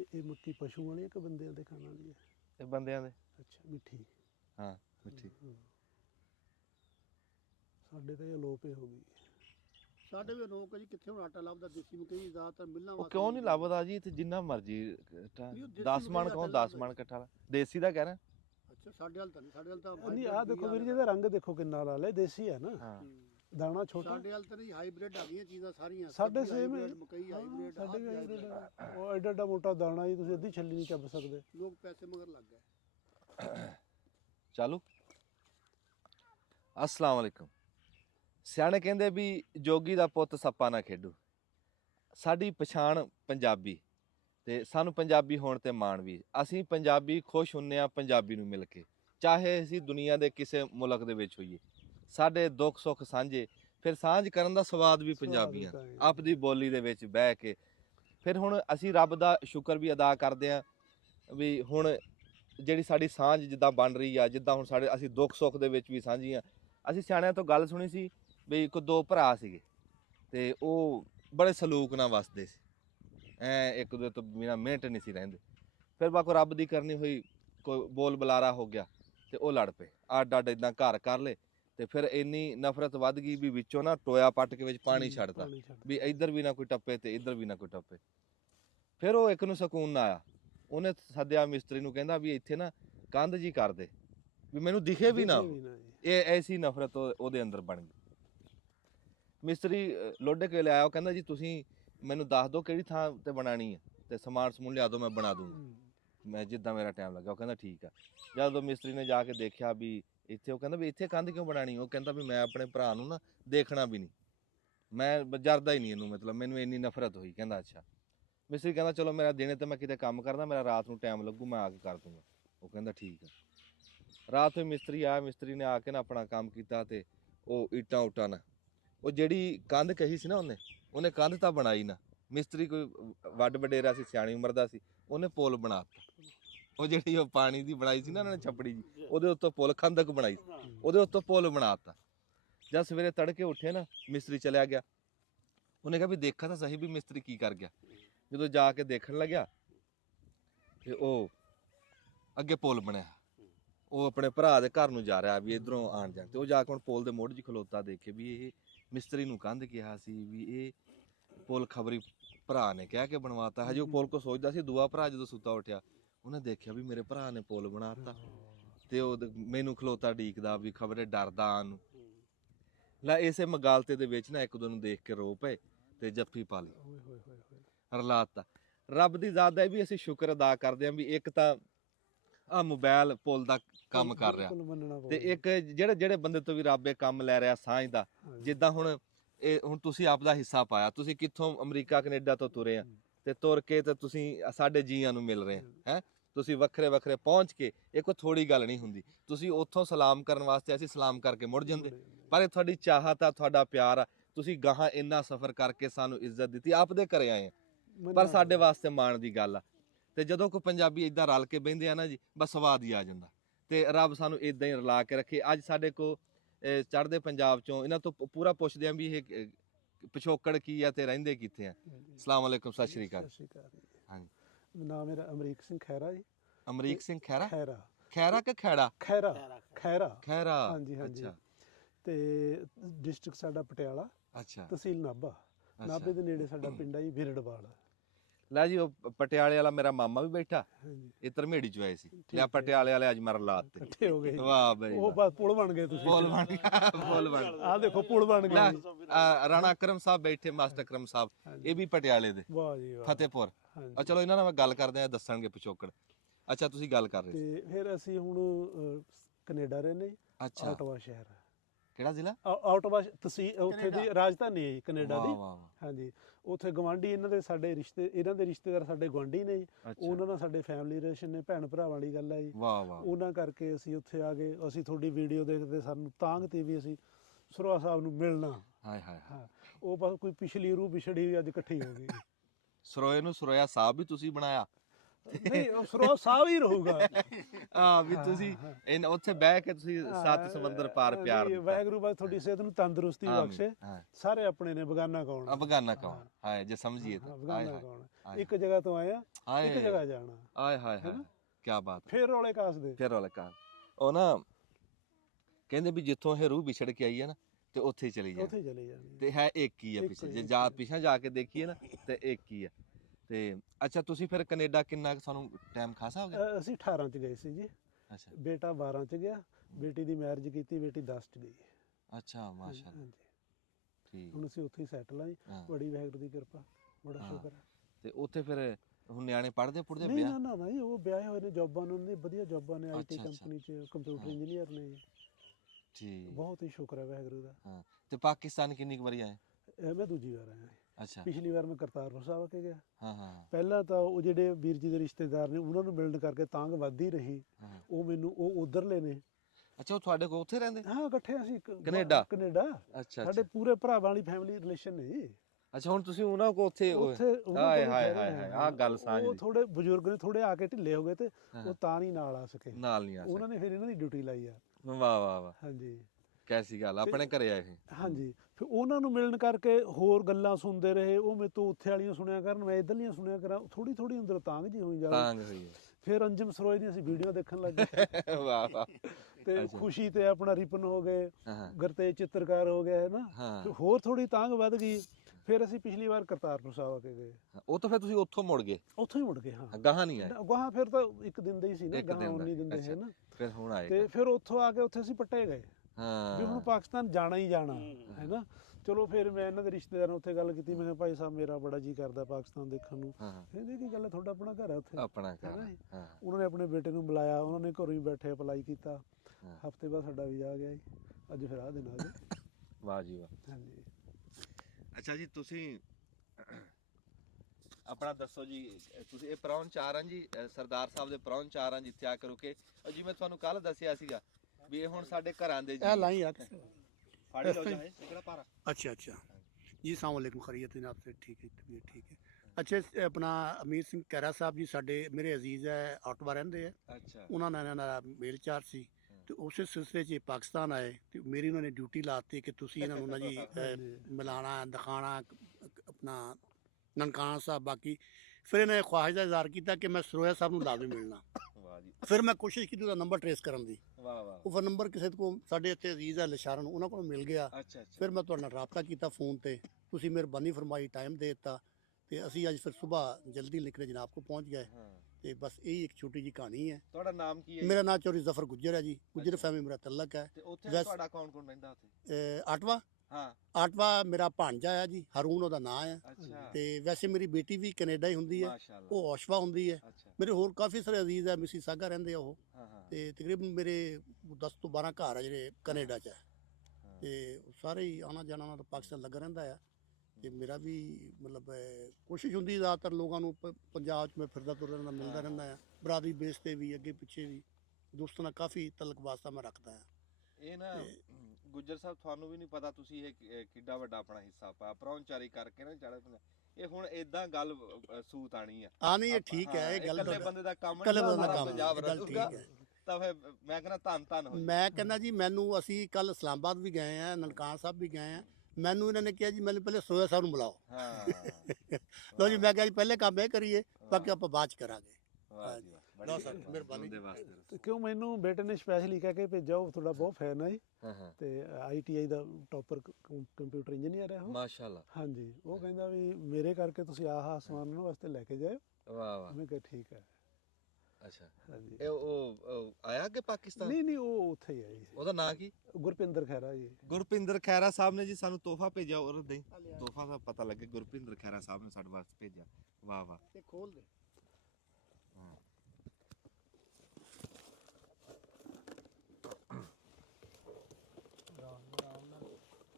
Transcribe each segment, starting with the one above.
ਇਹ ਮੱਕੀ ਪਸ਼ੂ ਵਾਲੀ ਹੈ ਕਿ ਬੰਦਿਆਂ ਦੇ ਖਾਣ ਵਾਲੀ ਹੈ? ਇਹ ਬੰਦਿਆਂ ਦੇ। ਅੱਛਾ, ਮਿੱਠੀ। ਹਾਂ ਮਿੱਠੀ। ਸਾਡੇ ਤਾਂ ਇਹ ਅਲੋਪ ਹੀ ਹੋ ਗਈ। ਸਾਡੇ ਵੀ ਲੋਕ ਜੀ ਕਿੱਥੇ ਹੁਣ ਆਟਾ ਲੱਭਦਾ ਦੇਸੀ ਮੱਕੀ ਜ਼ਿਆਦਾਤਰ ਮਿਲਣਾ ਉਹ ਕਿਉਂ ਨਹੀਂ ਲੱਭਦਾ ਜੀ ਇੱਥੇ? ਜਿੰਨਾ ਮਰਜੀ 10 ਮਣ ਕਹੋ 10 ਮਣ ਇਕੱਠਾ ਦੇਸੀ ਦਾ ਕਹਿ ਰਿਹਾ। ਅੱਛਾ, ਸਾਡੇ ਹਾਲ ਤਾਂ ਨਹੀਂ, ਸਾਡੇ ਹਾਲ ਤਾਂ ਨਹੀਂ ਆਹ ਦੇਖੋ ਵੀਰ ਜੀ ਇਹਦਾ ਰੰਗ ਦੇਖੋ ਕਿੰਨਾ ਲਾਲ ਹੈ, ਦੇਸੀ ਹੈ ਨਾ। ਹਾਂ ਦਾਣਾ ਛੋਟਾ। ਸਾਡੇ ਹਾਲ ਤਾਂ ਨਹੀਂ, ਹਾਈਬ੍ਰਿਡ ਆ ਗਈਆਂ ਚੀਜ਼ਾਂ ਸਾਰੀਆਂ। ਸਾਡੇ ਸੇਮ ਹੈ, ਮਕਈ ਹਾਈਬ੍ਰਿਡ, ਸਾਡੇ ਵੀ ਹਾਈਬ੍ਰਿਡ ਉਹ ਐਡਾ ਐਡਾ ਮੋਟਾ ਦਾਣਾ ਜੀ, ਤੁਸੀਂ ਅੱਧੀ ਛੱਲੀ ਨਹੀਂ ਚੱਬ ਸਕਦੇ। ਲੋਕ ਪੈਸੇ ਮਗਰ ਲੱਗ ਗਏ। ਚਾਲੂ। अस्सलाम वालेकुम। ਸਿਆਣੇ ਕਹਿੰਦੇ ਵੀ ਜੋਗੀ ਦਾ ਪੁੱਤ ਸੱਪਾ ਨਾ ਖੇਡੂ। ਸਾਡੀ ਪਛਾਣ ਪੰਜਾਬੀ ਤੇ ਸਾਨੂੰ ਪੰਜਾਬੀ ਹੋਣ ਤੇ ਮਾਣ ਵੀ। ਅਸੀਂ ਪੰਜਾਬੀ ਖੁਸ਼ ਹੁੰਨੇ ਆ ਪੰਜਾਬੀ ਨੂੰ ਮਿਲ ਕੇ, ਚਾਹੇ ਅਸੀਂ ਦੁਨੀਆ ਦੇ ਕਿਸੇ ਮੁਲਕ ਦੇ ਵਿੱਚ ਹੋਈਏ। ਸਾਡੇ ਦੁੱਖ ਸੁੱਖ ਸਾਂਝੇ, ਫਿਰ ਸਾਂਝ ਕਰਨ ਦਾ ਸਵਾਦ ਵੀ ਪੰਜਾਬੀਆਂ ਆਪਦੀ ਬੋਲੀ ਦੇ ਵਿੱਚ ਬਹਿ ਕੇ। ਫਿਰ ਹੁਣ ਅਸੀਂ ਰੱਬ ਦਾ ਸ਼ੁਕਰ ਵੀ ਅਦਾ ਕਰਦੇ ਆ ਵੀ ਹੁਣ ਜਿਹੜੀ ਸਾਡੀ ਸਾਂਝ ਜਿੱਦਾਂ ਬਣ ਰਹੀ ਆ, ਜਿੱਦਾਂ ਹੁਣ ਸਾਡੇ ਅਸੀਂ ਦੁੱਖ ਸੁੱਖ ਦੇ ਵਿੱਚ ਵੀ ਸਾਂਝੀਆਂ। ਅਸੀਂ ਸਿਆਣਿਆਂ ਤੋਂ ਗੱਲ ਸੁਣੀ ਸੀ ਵੀ ਇੱਕ ਦੋ ਭਰਾ ਸੀਗੇ ਤੇ ਉਹ ਬੜੇ ਸਲੂਕ ਨਾਲ ਵਸਦੇ ਸੀ, ਇੱਕ ਦੂਜੇ ਤੋਂ ਬਿਨਾਂ ਮਿੰਟ ਨਹੀਂ ਸੀ ਰਹਿੰਦੇ। ਫਿਰ ਬਾਕੋ ਰੱਬ ਦੀ ਕਰਨੀ ਹੋਈ, ਕੋਈ ਬੋਲ ਬੁਲਾਰਾ ਹੋ ਗਿਆ ਤੇ ਉਹ ਲੜ ਪਏ, ਅੱਡ ਅੱਡ ਇਦਾਂ ਘਰ ਕਰ ਲਏ। ਤੇ ਫਿਰ ਇੰਨੀ ਨਫ਼ਰਤ ਵੱਧ ਗਈ ਵੀ ਵਿੱਚੋਂ ਨਾ ਟੋਇਆ ਪੱਟ ਕੇ ਵਿੱਚ ਪਾਣੀ ਛੱਡਦਾ ਵੀ ਇੱਧਰ ਵੀ ਨਾ ਕੋਈ ਟੱਪੇ ਤੇ ਇੱਧਰ ਵੀ ਨਾ ਕੋਈ ਟੱਪੇ। ਫਿਰ ਉਹ ਇੱਕ ਨੂੰ ਸਕੂਨ ਨਾ ਆਇਆ, ਉਹਨੇ ਸੱਦਿਆ ਮਿਸਤਰੀ ਨੂੰ, ਕਹਿੰਦਾ ਵੀ ਇੱਥੇ ਨਾ ਕੰਧ ਜੀ ਕਰ ਦੇ ਵੀ ਮੈਨੂੰ ਦਿਖੇ ਵੀ ਨਾ। ਇਹ ਐਸੀ ਨਫ਼ਰਤ ਉਹਦੇ ਅੰਦਰ ਬਣ ਗਈ। ਮਿਸਤਰੀ ਲੋਡੇ ਕੇ ਲਿਆਇਆ, ਉਹ ਕਹਿੰਦਾ ਜੀ ਤੁਸੀਂ ਮੈਨੂੰ ਦੱਸ ਦਿਓ ਕਿਹੜੀ ਥਾਂ ਤੇ ਬਣਾਣੀ ਹੈ ਤੇ ਸਮਾਨ ਸਮੂਨ ਲਿਆ ਦਿਓ, ਮੈਂ ਬਣਾ ਦੂੰਗਾ, ਮੈਂ ਜਿੱਦਾਂ ਮੇਰਾ ਟਾਈਮ ਲੱਗਾ। ਉਹ ਕਹਿੰਦਾ ਠੀਕ ਆ। ਜਦੋਂ ਮਿਸਤਰੀ ਨੇ ਜਾ ਕੇ ਦੇਖਿਆ ਵੀ ਇੱਥੇ, ਉਹ ਕਹਿੰਦਾ ਵੀ ਇੱਥੇ ਕੰਧ ਕਿਉਂ ਬਣਾਣੀ? ਉਹ ਕਹਿੰਦਾ ਵੀ ਮੈਂ ਆਪਣੇ ਭਰਾ ਨੂੰ ਨਾ ਦੇਖਣਾ ਵੀ ਨਹੀਂ, ਮੈਂ ਜਰਦਾ ਹੀ ਨਹੀਂ ਇਹਨੂੰ, ਮਤਲਬ ਮੈਨੂੰ ਇੰਨੀ ਨਫ਼ਰਤ ਹੋਈ। ਕਹਿੰਦਾ ਅੱਛਾ। ਮਿਸਤਰੀ ਕਹਿੰਦਾ ਚਲੋ ਮੇਰਾ ਦਿਨੇ ਤੇ ਮੈਂ ਕਿਤੇ ਕੰਮ ਕਰਦਾ, ਮੇਰਾ ਰਾਤ ਨੂੰ ਟਾਈਮ ਲੱਗੂ, ਮੈਂ ਆ ਕੇ ਕਰ ਦੂੰਗਾ। ਉਹ ਕਹਿੰਦਾ ਠੀਕ ਆ। ਰਾਤ ਨੂੰ ਮਿਸਤਰੀ ਆਇਆ, ਮਿਸਤਰੀ ਨੇ ਆ ਕੇ ਨਾ ਆਪਣਾ ਕੰਮ ਕੀਤਾ ਤੇ ਉਹ ਇੱਟਾਂ ਉੱਟਾਂ ਨਾ ਉਹ ਜਿਹੜੀ ਕੰਧ ਕਹੀ ਸੀ ਨਾ ਉਹਨੇ ਕੰਧ ਤਾਂ ਬਣਾਈ ਨਾ। ਮਿਸਤਰੀ ਕੋਈ ਵੱਡ ਵਡੇਰਾ ਸੀ, ਸਿਆਣੀ ਉਮਰ ਦਾ ਸੀ, ਉਹਨੇ ਪੁਲ ਬਣਾਤਾ। ਉਹ ਜਿਹੜੀ ਉਹ ਪਾਣੀ ਦੀ ਬਣਾਈ ਸੀ ਨਾ ਉਹਨਾਂ ਨੇ ਛੱਪੜੀ ਜੀ, ਉਹਦੇ ਉੱਤੋਂ ਪੁਲ, ਖੰਦਕ ਬਣਾਈ ਸੀ, ਉਹਦੇ ਉੱਤੋਂ ਪੁਲ ਬਣਾਤਾ। ਜਦ ਸਵੇਰੇ ਤੜਕੇ ਉੱਠੇ ਨਾ, ਮਿਸਤਰੀ ਚਲਿਆ ਗਿਆ। ਉਹਨੇ ਕਿਹਾ ਵੀ ਦੇਖਾ ਤਾਂ ਸਹੀ ਵੀ ਮਿਸਤਰੀ ਕੀ ਕਰ ਗਿਆ। ਜਦੋਂ ਜਾ ਕੇ ਦੇਖਣ ਲੱਗਿਆ ਤੇ ਉਹ ਅੱਗੇ ਪੁਲ ਬਣਿਆ, ਉਹ ਆਪਣੇ ਭਰਾ ਦੇ ਘਰ ਨੂੰ ਜਾ ਰਿਹਾ ਵੀ ਇਧਰੋਂ ਆਣ ਜਾਣ। ਤੇ ਉਹ ਜਾ ਕੇ ਹੁਣ ਪੁਲ ਦੇ ਮੋਢ 'ਚ ਖਲੋਤਾ, ਦੇਖੇ ਵੀ ਇਹ ਮਿਸਤਰੀ ਨੂੰ ਕੰਧ ਕਿਹਾ ਸੀ ਵੀ ਇਹ ਪੁਲ ਖਬਰੀ ਭਰਾ ਨੇ ਕਹਿ ਕੇ ਬਣਵਾਤਾ। ਹਜੇ ਉਹ ਪੁਲ ਕੋ ਸੋਚਦਾ ਸੀ, ਦੂਆ ਭਰਾ ਜਦੋਂ ਸੁੱਤਾ ਉੱਠਿਆ ਉਹਨੇ ਦੇਖਿਆ ਵੀ ਮੇਰੇ ਭਰਾ ਨੇ ਪੁਲ ਬਣਾਤਾ ਤੇ ਉਹ ਮੈਨੂੰ ਖਲੋਤਾ ਡੀਕਦਾ ਵੀ ਖਬਰੇ ਡਰਦਾ ਆਣ ਨੂੰ। ਲੈ ਇਸੇ ਮਗਾਲਤੇ ਦੇ ਵਿੱਚ ਨਾ ਇੱਕ ਦੂਜੇ ਨੂੰ ਦੇਖ ਕੇ ਰੋ ਪਏ ਤੇ ਜੱਫੀ ਪਾ ਲਈ, ਰਲਾਤਾ। ਰੱਬ ਦੀ ਜ਼ਾਤ ਦਾ ਵੀ ਅਸੀਂ ਸ਼ੁਕਰ ਅਦਾ ਕਰਦੇ ਹਾਂ ਵੀ ਇੱਕ ਤਾਂ ਆ ਮੋਬਾਈਲ ਪੁੱਲ ਦਾ ਕੰਮ ਕਰ ਰਿਹਾ, ਤੇ ਇੱਕ ਜਿਹੜੇ ਬੰਦੇ ਤੋਂ ਵੀ ਰੱਬ ਇਹ ਕੰਮ ਲੈ ਰਿਹਾ ਸਾਂਝ ਦਾ। ਜਿੱਦਾਂ ਹੁਣ ਤੁਸੀਂ ਆਪ ਦਾ ਹਿੱਸਾ ਪਾਇਆ, ਤੁਸੀਂ ਕਿੱਥੋਂ ਅਮਰੀਕਾ ਕੈਨੇਡਾ ਤੋਂ ਤੁਰੇ ਆ ਤੇ ਤੁਰ ਕੇ ਤੇ ਤੁਸੀਂ ਸਾਡੇ ਜੀਆਂ ਨੂੰ ਮਿਲ ਰਹੇ ਹੈ। ਤੁਸੀਂ ਵੱਖਰੇ ਵੱਖਰੇ ਪਹੁੰਚ ਕੇ, ਇਹ ਕੋਈ ਥੋੜੀ ਗੱਲ ਨਹੀਂ ਹੁੰਦੀ। ਤੁਸੀਂ ਉੱਥੋਂ ਸਲਾਮ ਕਰਨ ਵਾਸਤੇ ਅਸੀਂ ਸਲਾਮ ਕਰਕੇ ਮੁੜ ਜਾਂਦੇ, ਪਰ ਇਹ ਤੁਹਾਡੀ ਚਾਹਤ ਆ, ਤੁਹਾਡਾ ਪਿਆਰ ਆ। ਤੁਸੀਂ ਗਾਹਾਂ ਇੰਨਾ ਸਫ਼ਰ ਕਰਕੇ ਸਾਨੂੰ ਇੱਜ਼ਤ ਦਿੱਤੀ, ਆਪਦੇ ਘਰੇ ਆਏ ਆ, ਪਰ ਸਾਡੇ ਵਾਸਤੇ ਮਾਣ ਦੀ ਗੱਲ ਆ। ਤੇ ਜਦੋਂ ਕੋਈ ਪੰਜਾਬੀ ਇਦਾਂ ਰਲ ਕੇ ਬਹਿੰਦੇ ਆ ਨਾ ਜੀ, ਬਸ ਸਵਾਦ ਹੀ ਆ ਜਾਂਦਾ। ਤੇ ਰੱਬ ਸਾਨੂੰ ਇਦਾਂ ਹੀ ਰਲਾ ਕੇ ਰੱਖੇ। ਅੱਜ ਸਾਡੇ ਕੋ ਚੜ੍ਹਦੇ ਪੰਜਾਬ ਚੋਂ ਇਹਨਾਂ ਤੋਂ ਪੂਰਾ ਪੁੱਛਦੇ ਆ ਵੀ ਇਹ ਪਿਛੋਕੜ ਕੀ ਆ ਤੇ ਰਹਿੰਦੇ ਕਿੱਥੇ ਆ। ਅਸਲਾਮ ਵਾਲੇਕੁਮ, ਸਤਿ ਸ਼੍ਰੀ ਅਕਾਲ। ਹਾਂਜੀ, ਨਾਮ ਮੇਰਾ ਅਮਰੀਕ ਸਿੰਘ ਖੈਰਾ ਜੀ। ਅਮਰੀਕ ਸਿੰਘ ਖੈਰਾ? ਖੈਰਾ, ਖੈਰਾ ਕਿ ਖੈੜਾ? ਖੈਰਾ, ਖੈਰਾ, ਖੈਰਾ। ਹਾਂਜੀ ਹਾਂਜੀ। ਤੇ ਡਿਸਟ੍ਰਿਕਟ ਸਾਡਾ ਪਟਿਆਲਾ, ਅੱਛਾ। ਤਹਿਸੀਲ ਨਾਭਾ। ਨਾਭੇ ਦੇ ਨੇੜੇ ਸਾਡਾ ਪਿੰਡ ਆ ਜੀ ਵਿਰੜਵਾਲ। ਲੈ ਜੀ, ਉਹ ਪਟਿਆਲੇ ਵਾਲਾ ਮੇਰਾ ਮਾਮਾ ਵੀ ਬੈਠਾ, ਇਹ ਧਰਮੇੜੀ ਚ ਆਏ ਸੀ। ਲਿਆ ਪਟਿਆਲੇ ਵਾਲੇ ਅੱਜ ਮਰ ਲਾਤੇ, ਇਕੱਠੇ ਹੋ ਗਏ। ਵਾਹ ਬਈ, ਉਹ ਬਸ ਪੁਲ ਬਣ ਗਏ ਤੁਸੀਂ। ਪੁਲ ਬਣ ਗਿਆ, ਪੁਲ ਬਣ। ਆਹ ਦੇਖੋ ਪੁਲ ਬਣ ਗਿਆ। ਰਾਣਾ ਅਕਰਮ ਸਾਹਿਬ ਬੈਠੇ, ਮਾਸਟਰ ਅਕਰਮ ਸਾਹਿਬ, ਇਹ ਵੀ ਪਟਿਆਲੇ ਦੇ, ਵਾਹ ਜੀ ਵਾਹ, ਫਤਿਹਪੁਰ। ਚਲੋ ਇਹਨਾਂ ਨਾਲ ਗੱਲ ਕਰਦੇ ਆ, ਦੱਸਣਗੇ ਪਿਛੋਕੜ। ਅੱਛਾ, ਤੁਸੀਂ ਗੱਲ ਕਰ ਰਹੇ ਸੀ। ਤੇ ਫਿਰ ਅਸੀਂ ਹੁਣ ਕੈਨੇਡਾ ਰਹਿੰਦੇ। ਅੱਛਾ, ਆਟਵਾ ਸ਼ਹਿਰ, ਕਿਹੜਾ ਜ਼ਿਲ੍ਹਾ? ਆਟਵਾ ਤਹਿਸੀਲ, ਉੱਥੇ ਦੀ ਰਾਜਧਾਨੀ ਹੈ ਜੀ ਕੈਨੇਡਾ ਦੀ। ਹਾਂਜੀ, ਉੱਥੇ ਗਵਾਂਢੀ ਇਹਨਾਂ ਦੇ ਸਾਡੇ ਇਹਨਾਂ ਦੇ ਰਿਸ਼ਤੇਦਾਰ ਸਾਡੇ ਗਵਾਂਢੀ ਨੇ ਜੀ। ਉਹਨਾਂ ਨਾਲ ਸਾਡੇ ਫੈਮਿਲੀ ਰਿਲੇਸ਼ਨ ਨੇ, ਭੈਣ ਭਰਾਵਾਂ ਵਾਲੀ ਗੱਲ ਹੈ ਜੀ। ਉਹਨਾਂ ਕਰਕੇ ਅਸੀਂ ਉੱਥੇ ਆ ਗਏ। ਅਸੀਂ ਤੁਹਾਡੀ ਵੀਡੀਓ ਦੇਖਦੇ ਸਾਨੂੰ ਤਾਂਘ ਤੇ ਵੀ ਅਸੀਂ ਸਰੋਆ ਸਾਹਿਬ ਨੂੰ ਮਿਲਣਾ। ਹਾਂ, ਉਹ ਬਸ ਕੋਈ ਪਿਛਲੀ ਰੂਹ ਪਿਛੜੀ ਅੱਜ ਇਕੱਠੀ ਹੋ ਗਈ। ਸਰੋਏ ਨੂੰ ਸਰੋਇਆ ਸਾਹਿਬ ਵੀ ਤੁਸੀਂ ਬਣਾਇਆ? ਨਹੀਂ ਉਹ ਸਰੋਤ ਸਾਹਿਬ ਹੀ ਰਹੂਗਾ। ਹਾਂ ਵੀ ਤੁਸੀਂ ਉੱਥੇ ਬਹਿ ਕੇ ਤੁਸੀਂ ਸੱਤ ਸਮੁੰਦਰ ਪਾਰ ਪਿਆਰ ਦਿੱਤਾ। ਵਾਹਿਗੁਰੂ ਬਸ ਤੁਹਾਡੀ ਸਿਹਤ ਨੂੰ ਤੰਦਰੁਸਤੀ ਬਖਸ਼ੇ। ਹਾਂ। ਸਾਰੇ ਆਪਣੇ ਨੇ, ਬਗਾਨਾ ਕੌਣ? ਬਗਾਨਾ ਕੌਣ? ਹਾਂ ਜੇ ਸਮਝੀਏ ਤਾਂ ਬਗਾਨਾ ਕੌਣ? ਇੱਕ ਜਗ੍ਹਾ ਤੋਂ ਆਇਆ, ਇੱਕ ਜਗ੍ਹਾ ਜਾਣਾ। ਆਏ ਹਾਏ ਹਾਏ ਕੀ ਬਾਤ। ਫਿਰ ਰੌਲੇ ਕਾਸਦੇ, ਫਿਰ ਰੌਲੇ ਕਾਸ। ਉਹ ਨਾ ਕਹਿੰਦੇ ਵੀ ਜਿੱਥੋਂ ਇਹ ਰੂਹ ਵਿਛੜ ਕੇ ਆਈ ਹੈ ਨਾ ਤੇ ਉੱਥੇ ਹੀ ਚਲੀ ਉੱਥੇ ਜਾਣੀ, ਚਲੇ ਜਾਣੀ ਤੇ ਹੈ ਇੱਕ ਹੀ ਆ ਪਿੱਛੇ। ਜੇ ਜਾ ਪਿੱਛੇ ਜਾ ਕੇ ਦੇਖੀਏ ਨਾ ਤੇ ਇੱਕ ਹੀ ਆ। ਤੇ ਅੱਛਾ ਤੁਸੀਂ ਫਿਰ ਕੈਨੇਡਾ ਕਿੰਨਾ ਸਾਨੂੰ ਟਾਈਮ ਖਾਸਾ ਹੋ ਗਿਆ? ਅਸੀਂ 18 ਚ ਗਏ ਸੀ ਜੀ। ਅੱਛਾ ਬੇਟਾ 12 ਚ ਗਿਆ, ਬੇਟੀ ਦੀ ਮੈਰਿਜ ਕੀਤੀ, ਬੇਟੀ 10 ਚ ਗਈ। ਅੱਛਾ ਮਾਸ਼ਾਅੱਲਾ। ਹਾਂਜੀ ਠੀਕ। ਹੁਣ ਅਸੀਂ ਉੱਥੇ ਹੀ ਸੈਟਲ ਆਂ ਜੀ। ਬੜੀ ਵਾਹਿਗੁਰੂ ਦੀ ਕਿਰਪਾ, ਬੜਾ ਸ਼ੁਕਰ ਹੈ। ਤੇ ਉੱਥੇ ਫਿਰ ਹੁਣ ਨਿਆਣੇ ਪੜ੍ਹਦੇ ਨਹੀਂ ਵਿਆਹ? ਨਾ ਜੀ, ਉਹ ਵਿਆਹੇ ਹੋਏ ਨੇ, ਜੌਬਾਂ ਨੇ, ਉਹਨਾਂ ਦੀ ਵਧੀਆ ਜੌਬਾਂ ਨੇ, ਆਈਟੀ ਅੱਛਾ, ਕੰਪਨੀ ਚ ਕੰਪਿਊਟਰ ਇੰਜੀਨੀਅਰ ਨੇ ਜੀ। ਠੀਕ। ਬਹੁਤ ਹੀ ਸ਼ੁਕਰ ਹੈ ਵਾਹਿਗੁਰੂ ਦਾ। ਹਾਂ ਤੇ ਪਾਕਿਸਤਾਨ ਕਿੰਨੀ ਕੁ ਵਾਰੀ ਆਏ? ਮੈਂ ਦੂਜੀ ਵਾਰ ਆਇਆ। ਅੱਛਾ। ਪਿਛਲੀ ਵਾਰ ਮੈਂ ਕਰਤਾਰਪੁਰ ਸਾਹਿਬ ਕੇ ਗਿਆ। ਹਾਂ ਹਾਂ। ਪਹਿਲਾਂ ਤਾਂ ਉਹ ਜਿਹੜੇ ਵੀਰ ਜੀ ਦੇ ਰਿਸ਼ਤੇਦਾਰ ਨੇ, ਉਹਨਾਂ ਨੂੰ ਮਿਲਣ ਕਰਕੇ ਤਾਂਘ ਵੱਧਦੀ ਰਹੀ। ਉਹ ਮੈਨੂੰ, ਉਹ ਉਧਰਲੇ ਨੇ। ਅੱਛਾ ਉਹ ਤੁਹਾਡੇ ਕੋਲ ਉੱਥੇ ਰਹਿੰਦੇ? ਹਾਂ ਇਕੱਠੇ ਅਸੀਂ ਕੈਨੇਡਾ। ਅੱਛਾ, ਸਾਡੇ ਪੂਰੇ ਭਰਾਵਾਂ ਵਾਲੀ ਫੈਮਿਲੀ ਰਿਲੇਸ਼ਨ ਨੇ ਜੀ। ਅੱਛਾ ਹੁਣ ਤੁਸੀਂ ਉਹਨਾਂ ਕੋ ਉੱਥੇ ਹਾਏ ਹਾਏ ਹਾਏ ਆਹ ਗੱਲ ਸਾਂਝ ਉਹ ਥੋੜੇ ਬਜ਼ੁਰਗ ਨੇ, ਥੋੜੇ ਆ ਕੇ ਢਿੱਲੇ ਹੋ ਗਏ ਤੇ ਉਹ ਤਾਂ ਨਹੀਂ ਨਾਲ ਆ ਸਕੇ। ਨਾਲ ਨਹੀਂ ਆ ਸਕੇ। ਉਹਨਾਂ ਨੇ ਫਿਰ ਇਹਨਾਂ ਦੀ ਡਿਊਟੀ ਲਾਈ ਆ। ਵਾਹ ਵਾਹ ਵਾਹ। ਹਾਂਜੀ ਕੈਸੀ ਗੱਲ, ਆਪਣੇ ਘਰੇ ਆਏ? ਹਾਂਜੀ। ਫਿਰ ਉਹਨਾਂ ਨੂੰ ਮਿਲਣ ਕਰਕੇ ਹੋਰ ਗੱਲਾਂ ਸੁਣਦੇ ਰਹੇ। ਉਹ ਮੇਰੇ ਤੋਂ ਉੱਥੇ ਵਾਲੀਆਂ ਸੁਣਿਆ ਕਰਨ, ਮੈਂ ਇੱਧਰਲੀਆਂ ਸੁਣਿਆ ਕਰਾਂ। ਥੋੜੀ ਥੋੜੀ ਅੰਦਰ ਤਾਂਘ ਜੀ ਹੋਈ ਜਾਵੇ। ਤਾਂਘ ਹੋਈ। ਫਿਰ ਅੰਜਮ ਸਰੋਜ ਦੀ ਅਸੀਂ ਵੀਡੀਓ ਦੇਖਣ ਲੱਗ ਗਏ। ਵਾਹ ਵਾਹ। ਤੇ ਖੁਸ਼ੀ ਤੇ ਆਪਣਾ ਰਿਪਨ ਹੋ ਗਏ, ਗੁਰਤੇਜ ਚਿੱਤਰਕਾਰ ਹੋ ਗਿਆ ਹੈ ਨਾ। ਫਿਰ ਹੋਰ ਥੋੜੀ ਤਾਂਘ ਵੱਧ ਗਈ। ਫਿਰ ਅਸੀਂ ਪਿਛਲੀ ਵਾਰ ਕਰਤਾਰਪੁਰ ਸਾਹਿਬ ਆ ਕੇ ਗਏ। ਉਹ ਤਾਂ ਫਿਰ ਤੁਸੀਂ ਉੱਥੋਂ ਮੁੜ ਗਏ? ਉੱਥੋਂ ਹੀ ਮੁੜ ਗਏ। ਹਾਂ ਗਾਹਾਂ ਨਹੀਂ ਆਏ? ਗਾਹਾਂ ਫਿਰ ਤਾਂ ਇੱਕ ਦਿਨ ਦਾ ਹੀ ਸੀ ਨਾ, ਗਾਹਾਂ 19 ਦਿਨ ਦੇ ਹੈ ਨਾ। ਫਿਰ ਹੁਣ ਆਏ? ਤੇ ਫਿਰ ਉੱਥੋਂ ਆ ਕੇ ਉੱਥੇ ਅਸੀਂ ਪੱਟੇ ਗਏ ਵੀ ਹੁਣ ਪਾਕਿਸਤਾਨ ਜਾਣਾ ਹੀ ਜਾਣਾ ਹੈ ਨਾ। ਚਲੋ ਫਿਰ ਮੈਂ ਇਹਨਾਂ ਦੇ ਰਿਸ਼ਤੇਦਾਰਾਂ ਉੱਥੇ ਗੱਲ ਕੀਤੀ। ਮੈਂ ਕਿਹਾ ਭਾਈ ਸਾਹਿਬ ਮੇਰਾ ਬੜਾ ਜੀ ਕਰਦਾ ਪਾਕਿਸਤਾਨ ਦੇਖਣ ਨੂੰ। ਕਹਿੰਦੇ ਕੀ ਗੱਲ ਹੈ, ਤੁਹਾਡਾ ਆਪਣਾ ਘਰ ਹੈ ਉੱਥੇ? ਆਪਣਾ ਘਰ। ਉਹਨਾਂ ਨੇ ਆਪਣੇ ਬੇਟੇ ਨੂੰ ਬੁਲਾਇਆ, ਉਹਨਾਂ ਨੇ ਘਰੋਂ ਹੀ ਬੈਠੇ ਅਪਲਾਈ ਕੀਤਾ। ਹਫ਼ਤੇ ਬਾਅਦ ਸਾਡਾ ਵੀਜ਼ਾ ਆ ਗਿਆ ਜੀ। ਅੱਜ ਫਿਰ ਆਹ ਦਿਨ ਆ ਗਏ। ਵਾਹ ਜੀ ਵਾਹ। ਹਾਂਜੀ। ਅੱਛਾ ਜੀ ਤੁਸੀਂ ਆਪਣਾ ਦੱਸੋ ਜੀ। ਤੁਸੀਂ ਇਹ ਪ੍ਰਾਹੁਣਚਾਰ ਆ ਜੀ, ਸਰਦਾਰ ਸਾਹਿਬ ਦੇ ਪ੍ਰਾਹੁਣਚਾਰ ਆ ਜਿੱਥੇ ਆ ਕੇ ਰੁਕੇ। ਜਿਵੇਂ ਤੁਹਾਨੂੰ ਕੱਲ ਦੱਸਿਆ ਸੀਗਾ ਵੀ ਇਹ ਹੁਣ ਸਾਡੇ ਘਰਾਂ ਦੇ ਇਹ ਲਾਈ ਆ ਫਾੜੀ ਲੋ ਜਾਏ ਨਿਕੜਾ ਪਾਰਾ। अच्छा अच्छा जी, अस्सलाम वालेकुम, खैरियत है आपसे? ठीक है, तबीयत ठीक है। ਅੱਛਾ ਆਪਣਾ ਅਮੀਰ ਸਿੰਘ ਕੈਰਾ ਸਾਹਿਬ ਜੀ ਸਾਡੇ ਮੇਰੇ ਅਜ਼ੀਜ਼ ਹੈ, ਆਟਵਾ ਰਹਿੰਦੇ ਆ। ਅੱਛਾ। ਉਹਨਾਂ ਨਾਲ ਇਹਨਾਂ ਦਾ ਮੇਲ ਚਾਰ ਸੀ ਤੇ ਉਸੇ ਸਿਲਸਿਲੇ 'ਚ ਪਾਕਿਸਤਾਨ ਆਏ ਤੇ ਮੇਰੀ ਉਹਨਾਂ ਨੇ ਡਿਊਟੀ ਲਾਤੀ ਕਿ ਤੁਸੀਂ ਇਹਨਾਂ ਨੂੰ ਨਾ ਜੀ ਮਿਲਾਣਾ, ਦਿਖਾਣਾ, ਆਪਣਾ ਨਨਕਾਣਾ ਸਾਹਿਬ। ਬਾਕੀ ਫਿਰ ਇਹਨਾਂ ਨੇ ਖੁਆਹਿਸ਼ ਦਾ ਇਜ਼ਹਾਰ ਕੀਤਾ ਕਿ ਮੈਂ ਸਰੋਇਆ ਸਾਹਿਬ ਨੂੰ ਲਾਜ਼ਮੀ ਮਿਲਣਾ। ਵਾਹ ਜੀ। ਫਿਰ ਮੈਂ ਕੋਸ਼ਿਸ਼ ਕੀਤੀ ਉਹਦਾ ਨੰਬਰ ਟ੍ਰੇਸ ਕਰਨ ਦੀ। ਵਾਹ ਵਾਹ। ਉਹ ਫਿਰ ਨੰਬਰ ਕਿਸੇ ਕੋਲ ਸਾਡੇ ਇੱਥੇ ਅਜ਼ੀਜ਼ ਹੈ ਲਿਸ਼ਾਰਨ, ਉਹਨਾਂ ਕੋਲ ਮਿਲ ਗਿਆ। ਅੱਛਾ ਅੱਛਾ। ਫਿਰ ਮੈਂ ਤੁਹਾਡੇ ਨਾਲ ਰਾਬਤਾ ਕੀਤਾ ਫੋਨ ਤੇ, ਤੁਸੀਂ ਮਿਹਰਬਾਨੀ ਫਰਮਾਈ, ਟਾਈਮ ਦੇ ਦਿੱਤਾ ਤੇ ਅਸੀਂ ਅੱਜ ਫਿਰ ਸਵੇਰ ਜਲਦੀ ਨਿਕਲੇ ਜਨਾਬ ਕੋ ਪਹੁੰਚ ਗਏ। ਤੇ ਬਸ ਇਹੀ ਇੱਕ ਛੋਟੀ ਜੀ ਕਹਾਣੀ ਹੈ। ਤੁਹਾਡਾ ਨਾਮ ਕੀ ਹੈ? ਮੇਰਾ ਨਾਮ ਚੌਧਰੀ ਜ਼ਫਰ ਗੁੱਜਰ ਹੈ ਜੀ। ਗੁੱਜਰ ਫੈਮਿਲੀ ਮੇਰਾ ਤਲਕ ਹੈ। ਤੇ ਉੱਥੇ ਤੁਹਾਡਾ ਕੌਣ ਕੌਣ ਰਹਿੰਦਾ ਉੱਥੇ? ਆਟਵਾ। ਹਾਂ ਆਟਵਾ ਮੇਰਾ ਭਾਂਜਾ ਹੈ ਜੀ, ਹਰੂਨ ਉਹਦਾ ਨਾਂ ਹੈ। ਅੱਛਾ। ਤੇ ਵੈਸੇ ਮੇਰੀ ਬੇਟੀ ਵੀ ਕੈਨੇਡਾ ਹੀ ਹੁੰਦੀ ਹੈ, ਮਾਸ਼ਾਅੱਲਾ। ਉਹ ਔਸ਼ਵਾ ਹੁੰਦੀ ਹੈ। ਅੱਛਾ। ਮੇਰੇ ਹੋਰ ਕਾਫੀ ਸਾਰੇ ਅਜ਼ੀਜ਼ ਹੈ, ਮਿਸੀਸਾਗਾ ਰਹਿੰਦੇ ਆ ਉਹ। ਹਾਂ ਹਾਂ। ਤੇ ਤਕਰੀਬਨ ਮੇਰੇ 10 ਤੋਂ 12 ਘਰ ਆ ਜਿਹੜੇ ਕੈਨੇਡਾ 'ਚ ਹੈ। ਤੇ ਸਾਰੇ ਹੀ ਆਉਣਾ ਜਾਣਾ ਉਹਨਾਂ ਦਾ ਪਾਕਿਸਤਾਨ ਲੱਗਾ ਰਹਿੰਦਾ ਆ। ਤੇ ਮੇਰਾ ਵੀ ਮਤਲਬ ਕੋਸ਼ਿਸ਼ ਹੁੰਦੀ ਜ਼ਿਆਦਾਤਰ ਲੋਕਾਂ ਨੂੰ ਪੰਜਾਬ 'ਚ ਮੈਂ ਫਿਰਦਾ ਤੁਰ ਰਹਿੰਦਾ, ਮਿਲਦਾ ਰਹਿੰਦਾ ਆ। ਬਰਾਦਰੀ ਬੇਸ 'ਤੇ ਵੀ, ਅੱਗੇ ਪਿੱਛੇ ਵੀ ਦੋਸਤਾਂ ਨਾਲ ਕਾਫੀ ਤਲਕ ਵਾਸਤਾ ਮੈਂ ਰੱਖਦਾ ਆ। ਇਹ ਨਾ ਗੁੱਜਰ ਸਾਹਿਬ ਤੁਹਾਨੂੰ ਵੀ ਨਹੀਂ ਪਤਾ ਤੁਸੀਂ ਇਹ ਕਿੱਡਾ ਵੱਡਾ ਆਪਣਾ ਹਿੱਸਾ ਪਾਇਆ ਪ੍ਰਾਹੁਣਚਾਰੀ ਕਰਕੇ ਨਾ ਚੜ੍ਹੇ ਪੰਜਾਬ। ਇਹ ਹੁਣ ਇਦਾਂ ਗੱਲ ਸੂਤ ਆਣੀ ਆ ਨਹੀਂ ਇਹ ਠੀਕ ਹੈ, ਇਹ ਗੱਲ ਇਕੱਲੇ ਬੰਦੇ ਦਾ ਕੰਮ ਇਕੱਲੇ ਬੰਦੇ ਦਾ ਸਾਰਾ ਕੰਮ, ਪੰਜਾਬ ਇਹ ਗੱਲ ਰਹੂਗਾ। ਠੀਕ ਹੈ। ਤਾਂ ਫਿਰ ਮੈਂ ਕਹਿੰਦਾ ਧੰਨ ਹੋ ਮੈਂ ਕਹਿੰਦਾ ਜੀ ਮੈਨੂੰ, ਅਸੀਂ ਕੱਲ ਇਸਲਾਮਾਬਾਦ ਵੀ ਗਏ ਆ, ਨਨਕਾਣਾ ਸਾਹਿਬ ਵੀ ਗਏ ਆ। ਮੈਨੂੰ ਇਹਨਾਂ ਨੇ ਕਿਹਾ ਜੀ ਮੈਨੂੰ ਪਹਿਲੇ ਸਰੋਇਆ ਸਾਹਿਬ ਨੂੰ ਬੁਲਾਓ। ਹਾਂ ਲੋ ਜੀ, ਮੈਂ ਕਿਹਾ ਜੀ ਪਹਿਲੇ ਕੰਮ ਇਹ ਕਰੀਏ, ਬਾਕੀ ਆਪਾਂ ਬਾਅਦ ਚ ਕਰਾਂਗੇ। ਵਾਹ ਜੀ ਵਾਹ। ਲਓ ਸਰ, ਮਿਹਰਬਾਨੀ। ਕਿਉਂ ਮੈਨੂੰ ਬੇਟੇ ਨੇ ਸਪੈਸ਼ਲੀ ਕਹਿ ਕੇ ਭੇਜਿਆ, ਉਹ ਤੁਹਾਡਾ ਬਹੁਤ ਫੈਨ ਹੈ ਜੀ। ਹਾਂ ਹਾਂ। ਤੇ ITI ਦਾ ਟੌਪਰ ਕੰਪਿਊਟਰ ਇੰਜੀਨੀਅਰ ਹੈ ਉਹ। ਮਾਸ਼ਾਅੱਲਾ। ਹਾਂਜੀ। ਉਹ ਕਹਿੰਦਾ ਵੀ ਮੇਰੇ ਕਰਕੇ ਤੁਸੀਂ ਆਹ ਸਮਾਨ ਉਹਨਾਂ ਵਾਸਤੇ ਲੈ ਕੇ ਜਾਓ। ਵਾਹ ਵਾਹ। ਮੈਂ ਕਿਹਾ ਠੀਕ ਹੈ। ਅੱਛਾ। ਹਾਂਜੀ। ਇਹ ਉਹ ਆਇਆ ਕਿ ਪਾਕਿਸਤਾਨ? ਨਹੀਂ ਉਹ ਉੱਥੇ ਹੀ ਹੈ ਜੀ। ਉਹਦਾ ਨਾਂ ਕੀ? ਗੁਰਪਿੰਦਰ ਖਹਿਰਾ ਜੀ। ਗੁਰਪਿੰਦਰ ਖਹਿਰਾ ਸਾਹਿਬ ਨੇ ਜੀ ਸਾਨੂੰ ਤੋਹਫਾ ਭੇਜਿਆ। ਔਰ ਦੇ ਤੋਹਫਾ ਦਾ ਪਤਾ ਲੱਗੇ ਗੁਰਪਿੰਦਰ ਖਹਿਰਾ ਸਾਹਿਬ ਨੇ ਸਾਡੇ ਵਾਸਤੇ ਭੇਜਿਆ। ਵਾਹ ਵਾਹ। ਇਹ ਖੋਲ ਦੇ।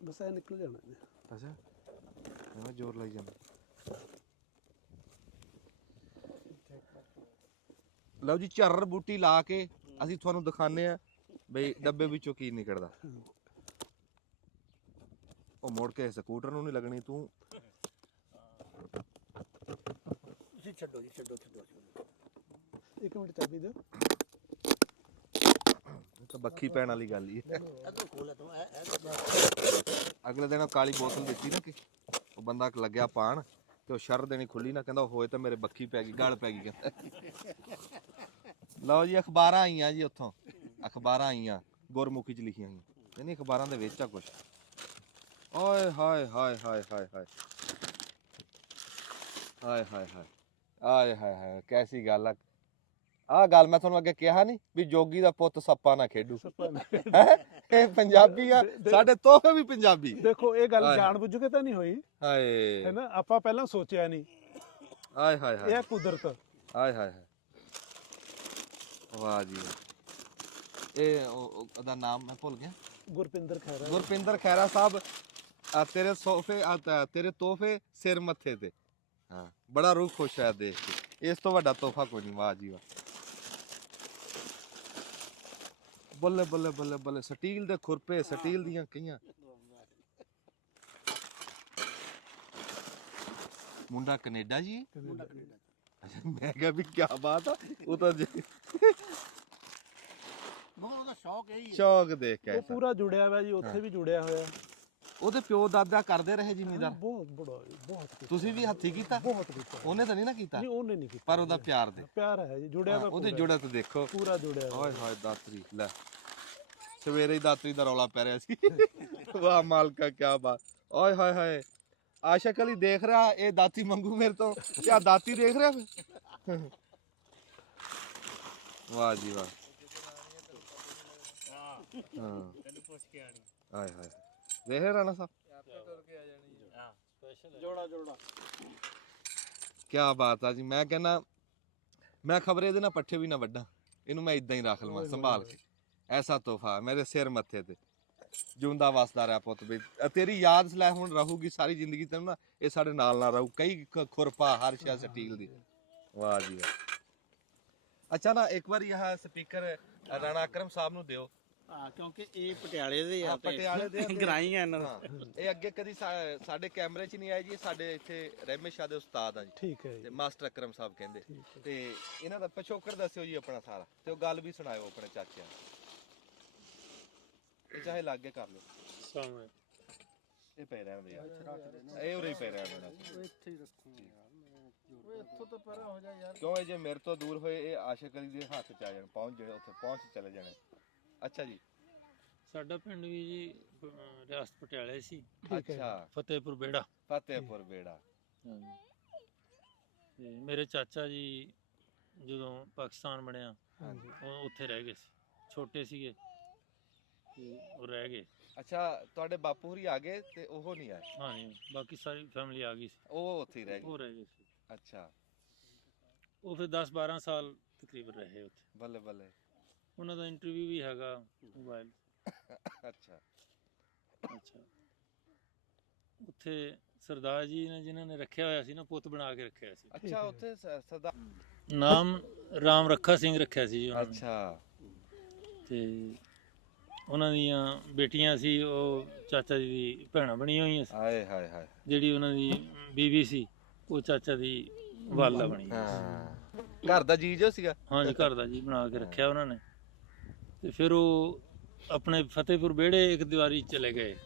ਬਸ ਇਹ ਨਿਕਲ ਜਾਣਾ ਜੀ। ਅੱਛਾ। ਮੈਂ ਜ਼ੋਰ ਲਾਈ ਜਾਣਾ। ਲਓ ਜੀ, ਝਰਰ ਬੂਟੀ ਲਾ ਕੇ ਅਸੀਂ ਤੁਹਾਨੂੰ ਦਿਖਾਣੇ ਆ ਬਈ ਡੱਬੇ ਵਿੱਚੋਂ ਕੀ ਨਿਕਲਦਾ। ਉਹ ਮੋੜ ਕੇ ਸਕੂਟਰ ਨੂੰ ਨਹੀਂ ਲੱਗਣੀ ਤੂੰ। ਤੁਸੀਂ ਛੱਡੋ ਜੀ, ਛੱਡੋ। ਇੱਕ ਮਿੰਟ ਚਾਬੀ ਦਿਓ। ਇਹ ਤਾਂ ਬੱਖੀ ਪੈਣ ਵਾਲੀ ਗੱਲ ਹੀ ਹੈ। ਇਧਰ ਖੋਲ ਤੂੰ ਅਗਲੇ ਦਿਨ ਉਹ ਕਾਲੀ ਬੋਤਲ ਦਿੱਤੀ ਨਾ ਕਿ ਉਹ ਬੰਦਾ ਲੱਗਿਆ ਪਾਣ ਤੇ ਉਹ ਸ਼ਰ ਦੇਣੀ ਖੁੱਲੀ ਨਾ, ਕਹਿੰਦਾ ਹੋਏ ਤਾਂ ਮੇਰੇ ਬੱਖੀ ਪੈ ਗਈ, ਗਲ ਪੈ ਗਈ ਕਹਿੰਦਾ। ਲਓ ਜੀ ਅਖਬਾਰਾਂ ਆਈਆਂ ਜੀ ਉੱਥੋਂ, ਅਖਬਾਰਾਂ ਆਈਆਂ ਗੁਰਮੁਖੀ ਚ ਲਿਖੀਆਂ ਹੋਈਆਂ, ਨਹੀਂ ਅਖਬਾਰਾਂ ਦੇ ਵਿੱਚ ਆ ਕੁਛ। ਓਏ ਹਾਏ ਹਾਏ ਹਾਏ ਹਾਏ ਹਾਏ ਹਾਏ ਹਾਏ ਹਾਏ ਆਏ ਹਾਏ ਹਾਏ ਕੈਸੀ ਗੱਲ ਆ। ਆਹ ਗੱਲ ਮੈਂ ਤੁਹਾਨੂੰ ਅੱਗੇ ਕਿਹਾ ਨਹੀਂ ਵੀ ਜੋਗੀ ਦਾ ਪੁੱਤ ਸੱਪਾ ਨਾ ਖੇਡੂ। ਹੈਂ? ਇਹ ਪੰਜਾਬੀ ਆ, ਸਾਡੇ ਤੋਹਫੇ ਵੀ ਪੰਜਾਬੀ। ਦੇਖੋ ਇਹ ਗੱਲ ਹਾਏ। ਜਾਣ ਬੁੱਝ ਕੇ ਤਾਂ ਨਹੀਂ ਹੋਈ ਹਾਏ ਹੈ ਨਾ, ਆਪਾਂ ਪਹਿਲਾਂ ਸੋਚਿਆ ਨਹੀਂ, ਹਾਏ ਹਾਏ ਹਾਏ ਇਹ ਕੁਦਰਤ। ਹਾਏ ਹਾਏ ਹਾਏ ਵਾਹ ਜੀ ਵਾਹ। ਇਹ ਉਹਦਾ ਨਾਮ ਮੈਂ ਭੁੱਲ ਗਿਆ। ਗੁਰਪਿੰਦਰ ਖਹਿਰਾ। ਗੁਰਪਿੰਦਰ ਖਹਿਰਾ ਸਾਹਿਬ, ਆ ਤੇਰੇ ਸੋਫੇ ਤੇਰੇ ਤੋਹਫੇ ਸਿਰ ਮੱਥੇ ਤੇ। ਹਾਂ ਬੜਾ ਰੂਹ ਖੁਸ਼ ਹੋਇਆ ਦੇਖ ਕੇ, ਇਸ ਤੋਂ ਵੱਡਾ ਤੋਹਫਾ ਕੋਈ ਨਹੀਂ। ਵਾਹ ਜੀ ਵਾਹ। ਬੱਲੇ ਬੱਲੇ ਬੱਲੇ ਬੱਲੇ, ਸਟੀਲ ਦੇ ਖੁਰਪੇ, ਸਟੀਲ ਦੀਆਂ ਕਈਆਂ। ਮੁੰਡਾ ਕੈਨੇਡਾ ਜੀ। ਮੈਂ ਕਿਹਾ ਵੀ ਕੀ ਬਾਤ ਆ, ਉਹ ਤਾਂ ਬਹੁਤ ਉਹਦਾ ਸ਼ੌਕ ਇਹੀ ਹੈ। ਸ਼ੌਕ ਦੇਖ ਕੇ ਉਹ ਪੂਰਾ ਜੁੜਿਆ ਹੋਇਆ ਜੀ, ਉੱਥੇ ਵੀ ਜੁੜਿਆ ਹੋਇਆ। ਉਹਦੇ ਪਿਓ ਦਾਦਾ ਕਰਦੇ ਰਹੇ ਜ਼ਿਮੀਂਦਾਰ। ਬਹੁਤ ਬੜਾ ਬਹੁਤ ਕੀਤਾ। ਤੁਸੀਂ ਵੀ ਹੱਥੀ ਕੀਤਾ? ਬਹੁਤ ਕੀਤਾ। ਉਹਨੇ ਤਾਂ ਨਹੀਂ ਨਾ ਕੀਤਾ, ਨਹੀਂ ਉਹਨੇ ਨਹੀਂ ਕੀਤਾ, ਪਰ ਉਹਦਾ ਪਿਆਰ ਦੇ ਪਿਆਰ ਹੈ ਜੀ, ਜੁੜਿਆ ਹੋਇਆ ਉਹਦੇ ਪੂਰਾ। ਜੁੜਤ ਦੇਖੋ, ਪੂਰਾ ਜੁੜਿਆ ਹੋਇਆ। ਓਏ ਹੋਏ ਦਾਤਰੀ ਲੈ, ਸਵੇਰੇ ਹੀ ਦਾਤਰੀ ਦਾ ਰੌਲਾ ਪੈ ਰਿਹਾ ਸੀ। ਵਾਹ ਮਾਲਕਾ ਕੀ ਬਾਤ। ਓਏ ਹੋਏ ਹੋਏ ਆਸ਼ਕ ਅਲੀ ਦੇਖ ਰਿਹਾ ਇਹ ਦਾਤੀ ਮੰਗੂ ਮੇਰੇ ਤੋਂ, ਕਿਆ ਦਾਤੀ ਦੇਖ ਰਿਹਾ ਫਿਰ। ਵਾਹ ਜੀ ਵਾਹ। ਹਾਂ ਹਾਏ ਹਾਏ ਦੇਖ ਰਾਣਾ ਸਾਹਿਬ ਜੋੜਾ ਜੋੜਾ। ਕਿਆ ਬਾਤ ਆ ਜੀ। ਮੈਂ ਕਹਿੰਦਾ ਮੈਂ ਖਬਰੇ ਇਹਦੇ ਨਾਲ ਪੱਠੇ ਵੀ ਨਾ ਵੱਢਾਂ, ਇਹਨੂੰ ਮੈਂ ਇਦਾਂ ਹੀ ਰੱਖ ਲਵਾਂ ਸੰਭਾਲ ਕੇ। ਐਸਾ ਤੋਹਫਾ ਮੇਰੇ ਸਿਰ ਮੱਥੇ ਤੇ, ਜਿਉਂਦਾ ਵਸਦਾ ਰਿਹਾ ਪੁੱਤ ਵੀ। ਤੇਰੀ ਯਾਦ ਸਲਾਹ ਹੁਣ ਰਹੂਗੀ ਸਾਰੀ ਜ਼ਿੰਦਗੀ ਤੈਨੂੰ ਨਾ, ਇਹ ਸਾਡੇ ਨਾਲ ਨਾ ਰਹੂ। ਕਈ ਖੁਰਪਾ ਹਰ ਸ਼ੈ ਸਟੀਲ ਦੀ। ਵਾਹ ਜੀ ਵਾਹ। ਅੱਛਾ ਨਾ ਇੱਕ ਵਾਰੀ ਆਹ ਸਪੀਕਰ ਰਾਣਾ ਅਕਰਮ ਸਾਹਿਬ ਨੂੰ ਦਿਓ। ਹਾਂ ਕਿਉਂਕਿ ਇਹ ਪਟਿਆਲੇ ਦੇ ਆ, ਪਟਿਆਲੇ ਦੇ ਗਰਾਈ ਆ ਇਹਨਾਂ ਦਾ। ਇਹ ਅੱਗੇ ਕਦੀ ਸਾਡੇ ਕੈਮਰੇ 'ਚ ਨਹੀਂ ਆਏ ਜੀ, ਸਾਡੇ ਇੱਥੇ ਰਹਿਮਤ ਸ਼ਾਹ ਦੇ ਉਸਤਾਦ ਆ ਜੀ, ਠੀਕ ਹੈ ਤੇ ਜੀ। ਮਾਸਟਰ ਅਕਰਮ ਸਾਹਿਬ ਕਹਿੰਦੇ। ਤੇ ਇਹਨਾਂ ਦਾ ਪਿਛੋਕੜ ਦੱਸਿਓ ਜੀ ਆਪਣਾ ਸਾਰਾ, ਤੇ ਉਹ ਗੱਲ ਵੀ ਸੁਣਾਇਓ ਆਪਣੇ ਚਾਚਿਆਂ ਨੂੰ। ਇਹ ਚਾਹੇ ਲਾਗੇ ਕਰ ਲਓ, ਇਹ ਪੈ ਰਹਿਣ ਦੇ ਯਾਰ, ਇਹ ਉਰੇ ਹੀ ਪੈ ਰਹਿਣ ਦੇ। ਇੱਥੇ ਹੀ ਰੱਖੂਗਾ ਯਾਰ, ਇੱਥੋਂ ਤਾਂ ਪਰਾਂ ਹੋ ਜਾ ਯਾਰ। ਕਿਉਂ ਇਹ ਜੇ ਮੇਰੇ ਤੋਂ ਦੂਰ ਹੋਏ ਇਹ ਆਸ਼ਿਕ ਅਲੀ ਦੇ ਹੱਥ 'ਚ ਆ ਜਾਣ, ਪਹੁੰਚ ਜਿਹੜੇ ਉੱਥੇ ਪਹੁੰਚ ਚਲੇ ਜਾਣੇ। ਅੱਛਾ ਜੀ। ਸਾਡਾ ਪਿੰਡ ਵੀ ਜੀ ਰਿਆਸਤ ਪਟਿਆਲੇ ਸੀ, ਅੱਛਾ ਫਤਿਹਪੁਰ ਬੇੜਾ। ਫਤਿਹਪੁਰ ਬੇੜਾ। ਤੇ ਮੇਰੇ ਚਾਚਾ ਜੀ ਜਦੋਂ ਪਾਕਿਸਤਾਨ ਬਣਿਆ ਹਾਂਜੀ। ਉਹ ਉੱਥੇ ਰਹਿ ਗਏ ਸੀ, ਛੋਟੇ ਸੀਗੇ ਤੇ ਉਹ ਰਹਿ ਗਏ। ਅੱਛਾ ਤੁਹਾਡੇ ਬਾਪੂ ਹੋਰੀ ਆ ਗਏ ਤੇ ਉਹ ਨਹੀਂ ਆਏ? ਹਾਂਜੀ ਬਾਕੀ ਸਾਰੀ ਫੈਮਿਲੀ ਆ ਗਈ ਸੀ, ਉਹ ਉੱਥੇ ਹੀ ਰਹਿ ਉਹ ਗਏ। ਰਹਿ ਗਏ ਸੀ। ਅੱਛਾ ਉਹ ਫਿਰ 10-12 ਸਾਲ ਤਕਰੀਬਨ ਰਹੇ ਉੱਥੇ। ਬੱਲੇ ਬੱਲੇ। ਉਹਨਾਂ ਦਾ ਇੰਟਰਵਿਊ ਵੀ ਹੈਗਾ ਮੋਬਾਈਲ। ਅੱਛਾ ਅੱਛਾ ਉੱਥੇ ਸਰਦਾਰ ਜੀ ਨੇ ਜਿਨ੍ਹਾਂ ਨੇ ਰੱਖਿਆ ਹੋਇਆ ਸੀ ਨਾ, ਪੁੱਤ ਬਣਾ ਕੇ ਰੱਖਿਆ ਸੀ। ਅੱਛਾ ਉੱਥੇ ਸਰਦਾਰ। ਨਾਮ ਰਾਮ ਰੱਖਾ ਸਿੰਘ ਰੱਖਿਆ ਸੀ ਜੀ ਉਹਨਾਂ ਨੇ। ਅੱਛਾ ਤੇ ਉਹਨਾਂ ਦੀਆਂ ਬੇਟੀਆਂ ਸੀ, ਉਹ ਚਾਚਾ ਜੀ ਦੀ ਭੈਣਾਂ ਬਣੀਆਂ ਹੋਈਆਂ ਸੀ। ਹਾਏ ਹਾਏ ਹਾਏ। ਜਿਹੜੀ ਉਹਨਾਂ ਦੀ ਬੀਵੀ ਸੀ ਉਹ ਚਾਚਾ ਦੀ ਵਾਲਾ ਬਣੀ ਹੋਈ ਸੀ। ਹਾਂ ਘਰ ਦਾ ਜੀ ਜੋ ਸੀਗਾ। ਹਾਂਜੀ ਘਰ ਦਾ ਜੀ ਬਣਾ ਕੇ ਰੱਖਿਆ ਉਹਨਾਂ ਨੇ। ਤੇ ਫਿਰ ਉਹ ਆਪਣੇ ਫਤਿਹਪੁਰ ਵਿਹੜੇ ਇੱਕ ਦੀਵਾਰੀ ਚਲੇ ਗਏ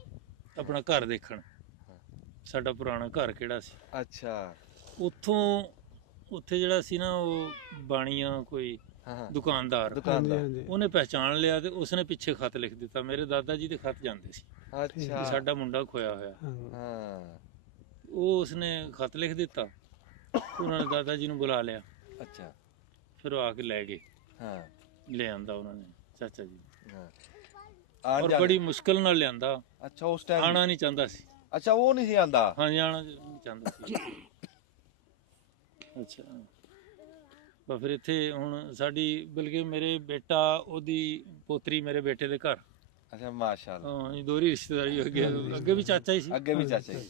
ਆਪਣਾ ਘਰ ਦੇਖਣ, ਸਾਡਾ ਪੁਰਾਣਾ ਘਰ ਕਿਹੜਾ ਸੀ। ਅੱਛਾ ਉੱਥੇ ਜਿਹੜਾ ਸੀ ਨਾ ਉਹ ਬਾਣੀਆਂ ਕੋਈ ਹਾਂ ਦੁਕਾਨਦਾਰ, ਹਾਂਜੀ ਦੁਕਾਨਦਾਰ। ਹਾਂਜੀ। ਉਹਨੇ ਪਹਿਚਾਣ ਲਿਆ ਤੇ ਉਸਨੇ ਪਿੱਛੇ ਖਤ ਲਿਖ ਦਿੱਤਾ। ਮੇਰੇ ਦਾਦਾ ਜੀ ਦੇ ਖਤ ਜਾਂਦੇ ਸੀ ਅੱਛਾ ਕਿ ਸਾਡਾ ਮੁੰਡਾ ਖੋਇਆ ਹੋਇਆ। ਹਾਂ। ਹਾਂ ਉਹ ਉਸਨੇ ਖਤ ਲਿਖ ਦਿੱਤਾ, ਉਹਨਾਂ ਨੇ ਦਾਦਾ ਜੀ ਨੂੰ ਬੁਲਾ ਲਿਆ, ਅੱਛਾ ਫਿਰ ਉਹ ਆ ਕੇ ਲੈ ਗਏ, ਹਾਂ ਲੈ ਆਂਦਾ ਉਹਨਾਂ ਨੇ ਚਾਚਾ ਜੀ, ਹਾਂ ਔਰ ਬੜੀ ਮੁਸ਼ਕਲ ਨਾਲ ਲਿਆਂਦਾ। ਅੱਛਾ ਉਸ ਟਾਈਮ ਆਣਾ ਨਹੀਂ ਚਾਹੁੰਦਾ ਸੀ। ਅੱਛਾ ਉਹ ਨਹੀਂ ਸੀ ਆਂਦਾ। ਹਾਂਜੀ ਆਣਾ ਨਹੀਂ ਚਾਹੁੰਦਾ ਸੀ। ਅੱਛਾ ਬਸ ਫਿਰ ਇੱਥੇ ਹੁਣ ਸਾਡੀ, ਬਲਕਿ ਮੇਰੇ ਬੇਟਾ ਉਹਦੀ ਪੋਤਰੀ ਮੇਰੇ ਬੇਟੇ ਦੇ ਘਰ। ਅੱਛਾ ਮਾਸ਼ਾਅੱਲਾ। ਹਾਂ ਇਹ ਦੋਹਰੀ ਰਿਸ਼ਤੇਦਾਰੀ ਹੋ ਗਈ। ਅੱਗੇ ਵੀ ਚਾਚਾ ਹੀ ਸੀ। ਅੱਗੇ ਵੀ ਚਾਚਾ ਜੀ।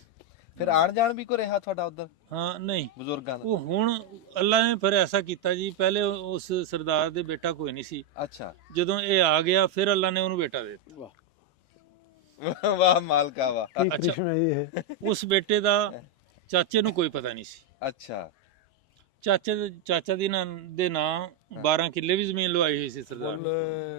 ਫਿਰ ਆਣ ਜਾਣ ਵੀ ਕੋ ਰਿਹਾ ਤੁਹਾਡਾ ਉਧਰ ਹਾਂ ਨਹੀਂ ਬਜ਼ੁਰਗਾਂ ਦਾ? ਉਹ ਹੁਣ ਅੱਲਾ ਨੇ ਫਿਰ ਐਸਾ ਕੀਤਾ ਜੀ, ਪਹਿਲੇ ਉਸ ਸਰਦਾਰ ਦੇ ਬੇਟਾ ਕੋਈ ਨਹੀਂ ਸੀ, ਅੱਛਾ ਜਦੋਂ ਇਹ ਆ ਗਿਆ ਫਿਰ ਅੱਲਾ ਨੇ ਉਹਨੂੰ ਬੇਟਾ ਦੇ ਦਿੱਤਾ। ਵਾਹ ਮਾਲਕਾ ਵਾਹ। ਕੀ ਕ੍ਰਿਸ਼ਨ ਹੈ ਇਹ। ਉਸ ਬੇਟੇ ਦਾ ਚਾਚੇ ਨੂੰ ਕੋਈ ਪਤਾ ਨਹੀਂ ਸੀ। ਅੱਛਾ ਚਾਚਾ ਦੀ ਦੇ ਨਾਂ 12 ਕਿੱਲੇ ਵੀ ਜ਼ਮੀਨ ਲਵਾਈ ਹੋਈ ਸੀ ਸਰਦਾਰ ਨੇ।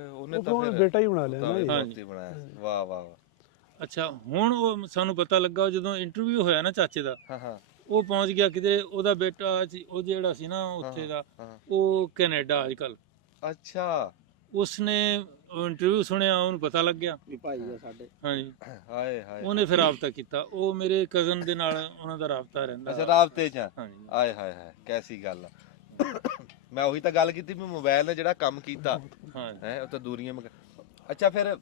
ਉਹਨੇ ਉਹ ਤਾਂ ਫਿਰ ਫਿਰ ਬੇਟਾ ਹੀ ਬਣਾ ਲਿਆ ਨਾ ਜੀ। ਹਾਂਜੀ ਬਣਾਇਆ ਸੀ। ਵਾਹ ਵਾਹ ਵਾਹ। ਅੱਛਾ ਹੁਣ ਉਹ ਸਾਨੂੰ ਪਤਾ ਲੱਗਾ ਜਦੋਂ ਇੰਟਰਵਿਊ ਹੋਇਆ ਨਾ ਚਾਚੇ ਦਾ, ਹਾਂ ਹਾਂ ਉਹ ਪਹੁੰਚ ਗਿਆ ਕਿਤੇ, ਉਹਦਾ ਬੇਟਾ ਉਹ ਜਿਹੜਾ ਸੀ ਨਾ ਉੱਥੇ ਦਾ, ਹਾਂ। ਉਹ ਕੈਨੇਡਾ ਅੱਜ ਕੱਲ। ਅੱਛਾ ਉਸਨੇ ਇੰਟਰਵਿਊ ਸੁਣਿਆ, ਉਹਨੂੰ ਪਤਾ ਲੱਗ ਗਿਆ ਵੀ ਭਾਈ ਆ ਸਾਡੇ। ਹਾਂਜੀ, ਹਾਏ ਹਾਏ। ਉਹਨੇ ਫਿਰ ਰਾਬਤਾ ਕੀਤਾ। ਉਹ ਮੇਰੇ ਕਜ਼ਨ ਦੇ ਨਾਲ ਉਹਨਾਂ ਦਾ ਰਾਬਤਾ ਰਹਿੰਦਾ। ਅੱਛਾ ਰਾਬਤੇ ਚ ਆ। ਹਾਂਜੀ ਆਏ ਹਾਏ ਹਾਏ ਕੈਸੀ ਗੱਲ ਆ। ਮੈਂ ਉਹੀ ਤਾਂ ਗੱਲ ਕੀਤੀ ਵੀ ਮੋਬਾਈਲ ਨੇ ਜਿਹੜਾ ਕੰਮ ਕੀਤਾ ਹਾਂਜੀ ਹੈ ਉਹ ਤਾਂ ਦੂਰੀਆਂ ਅੱਛਾ ਫਿਰ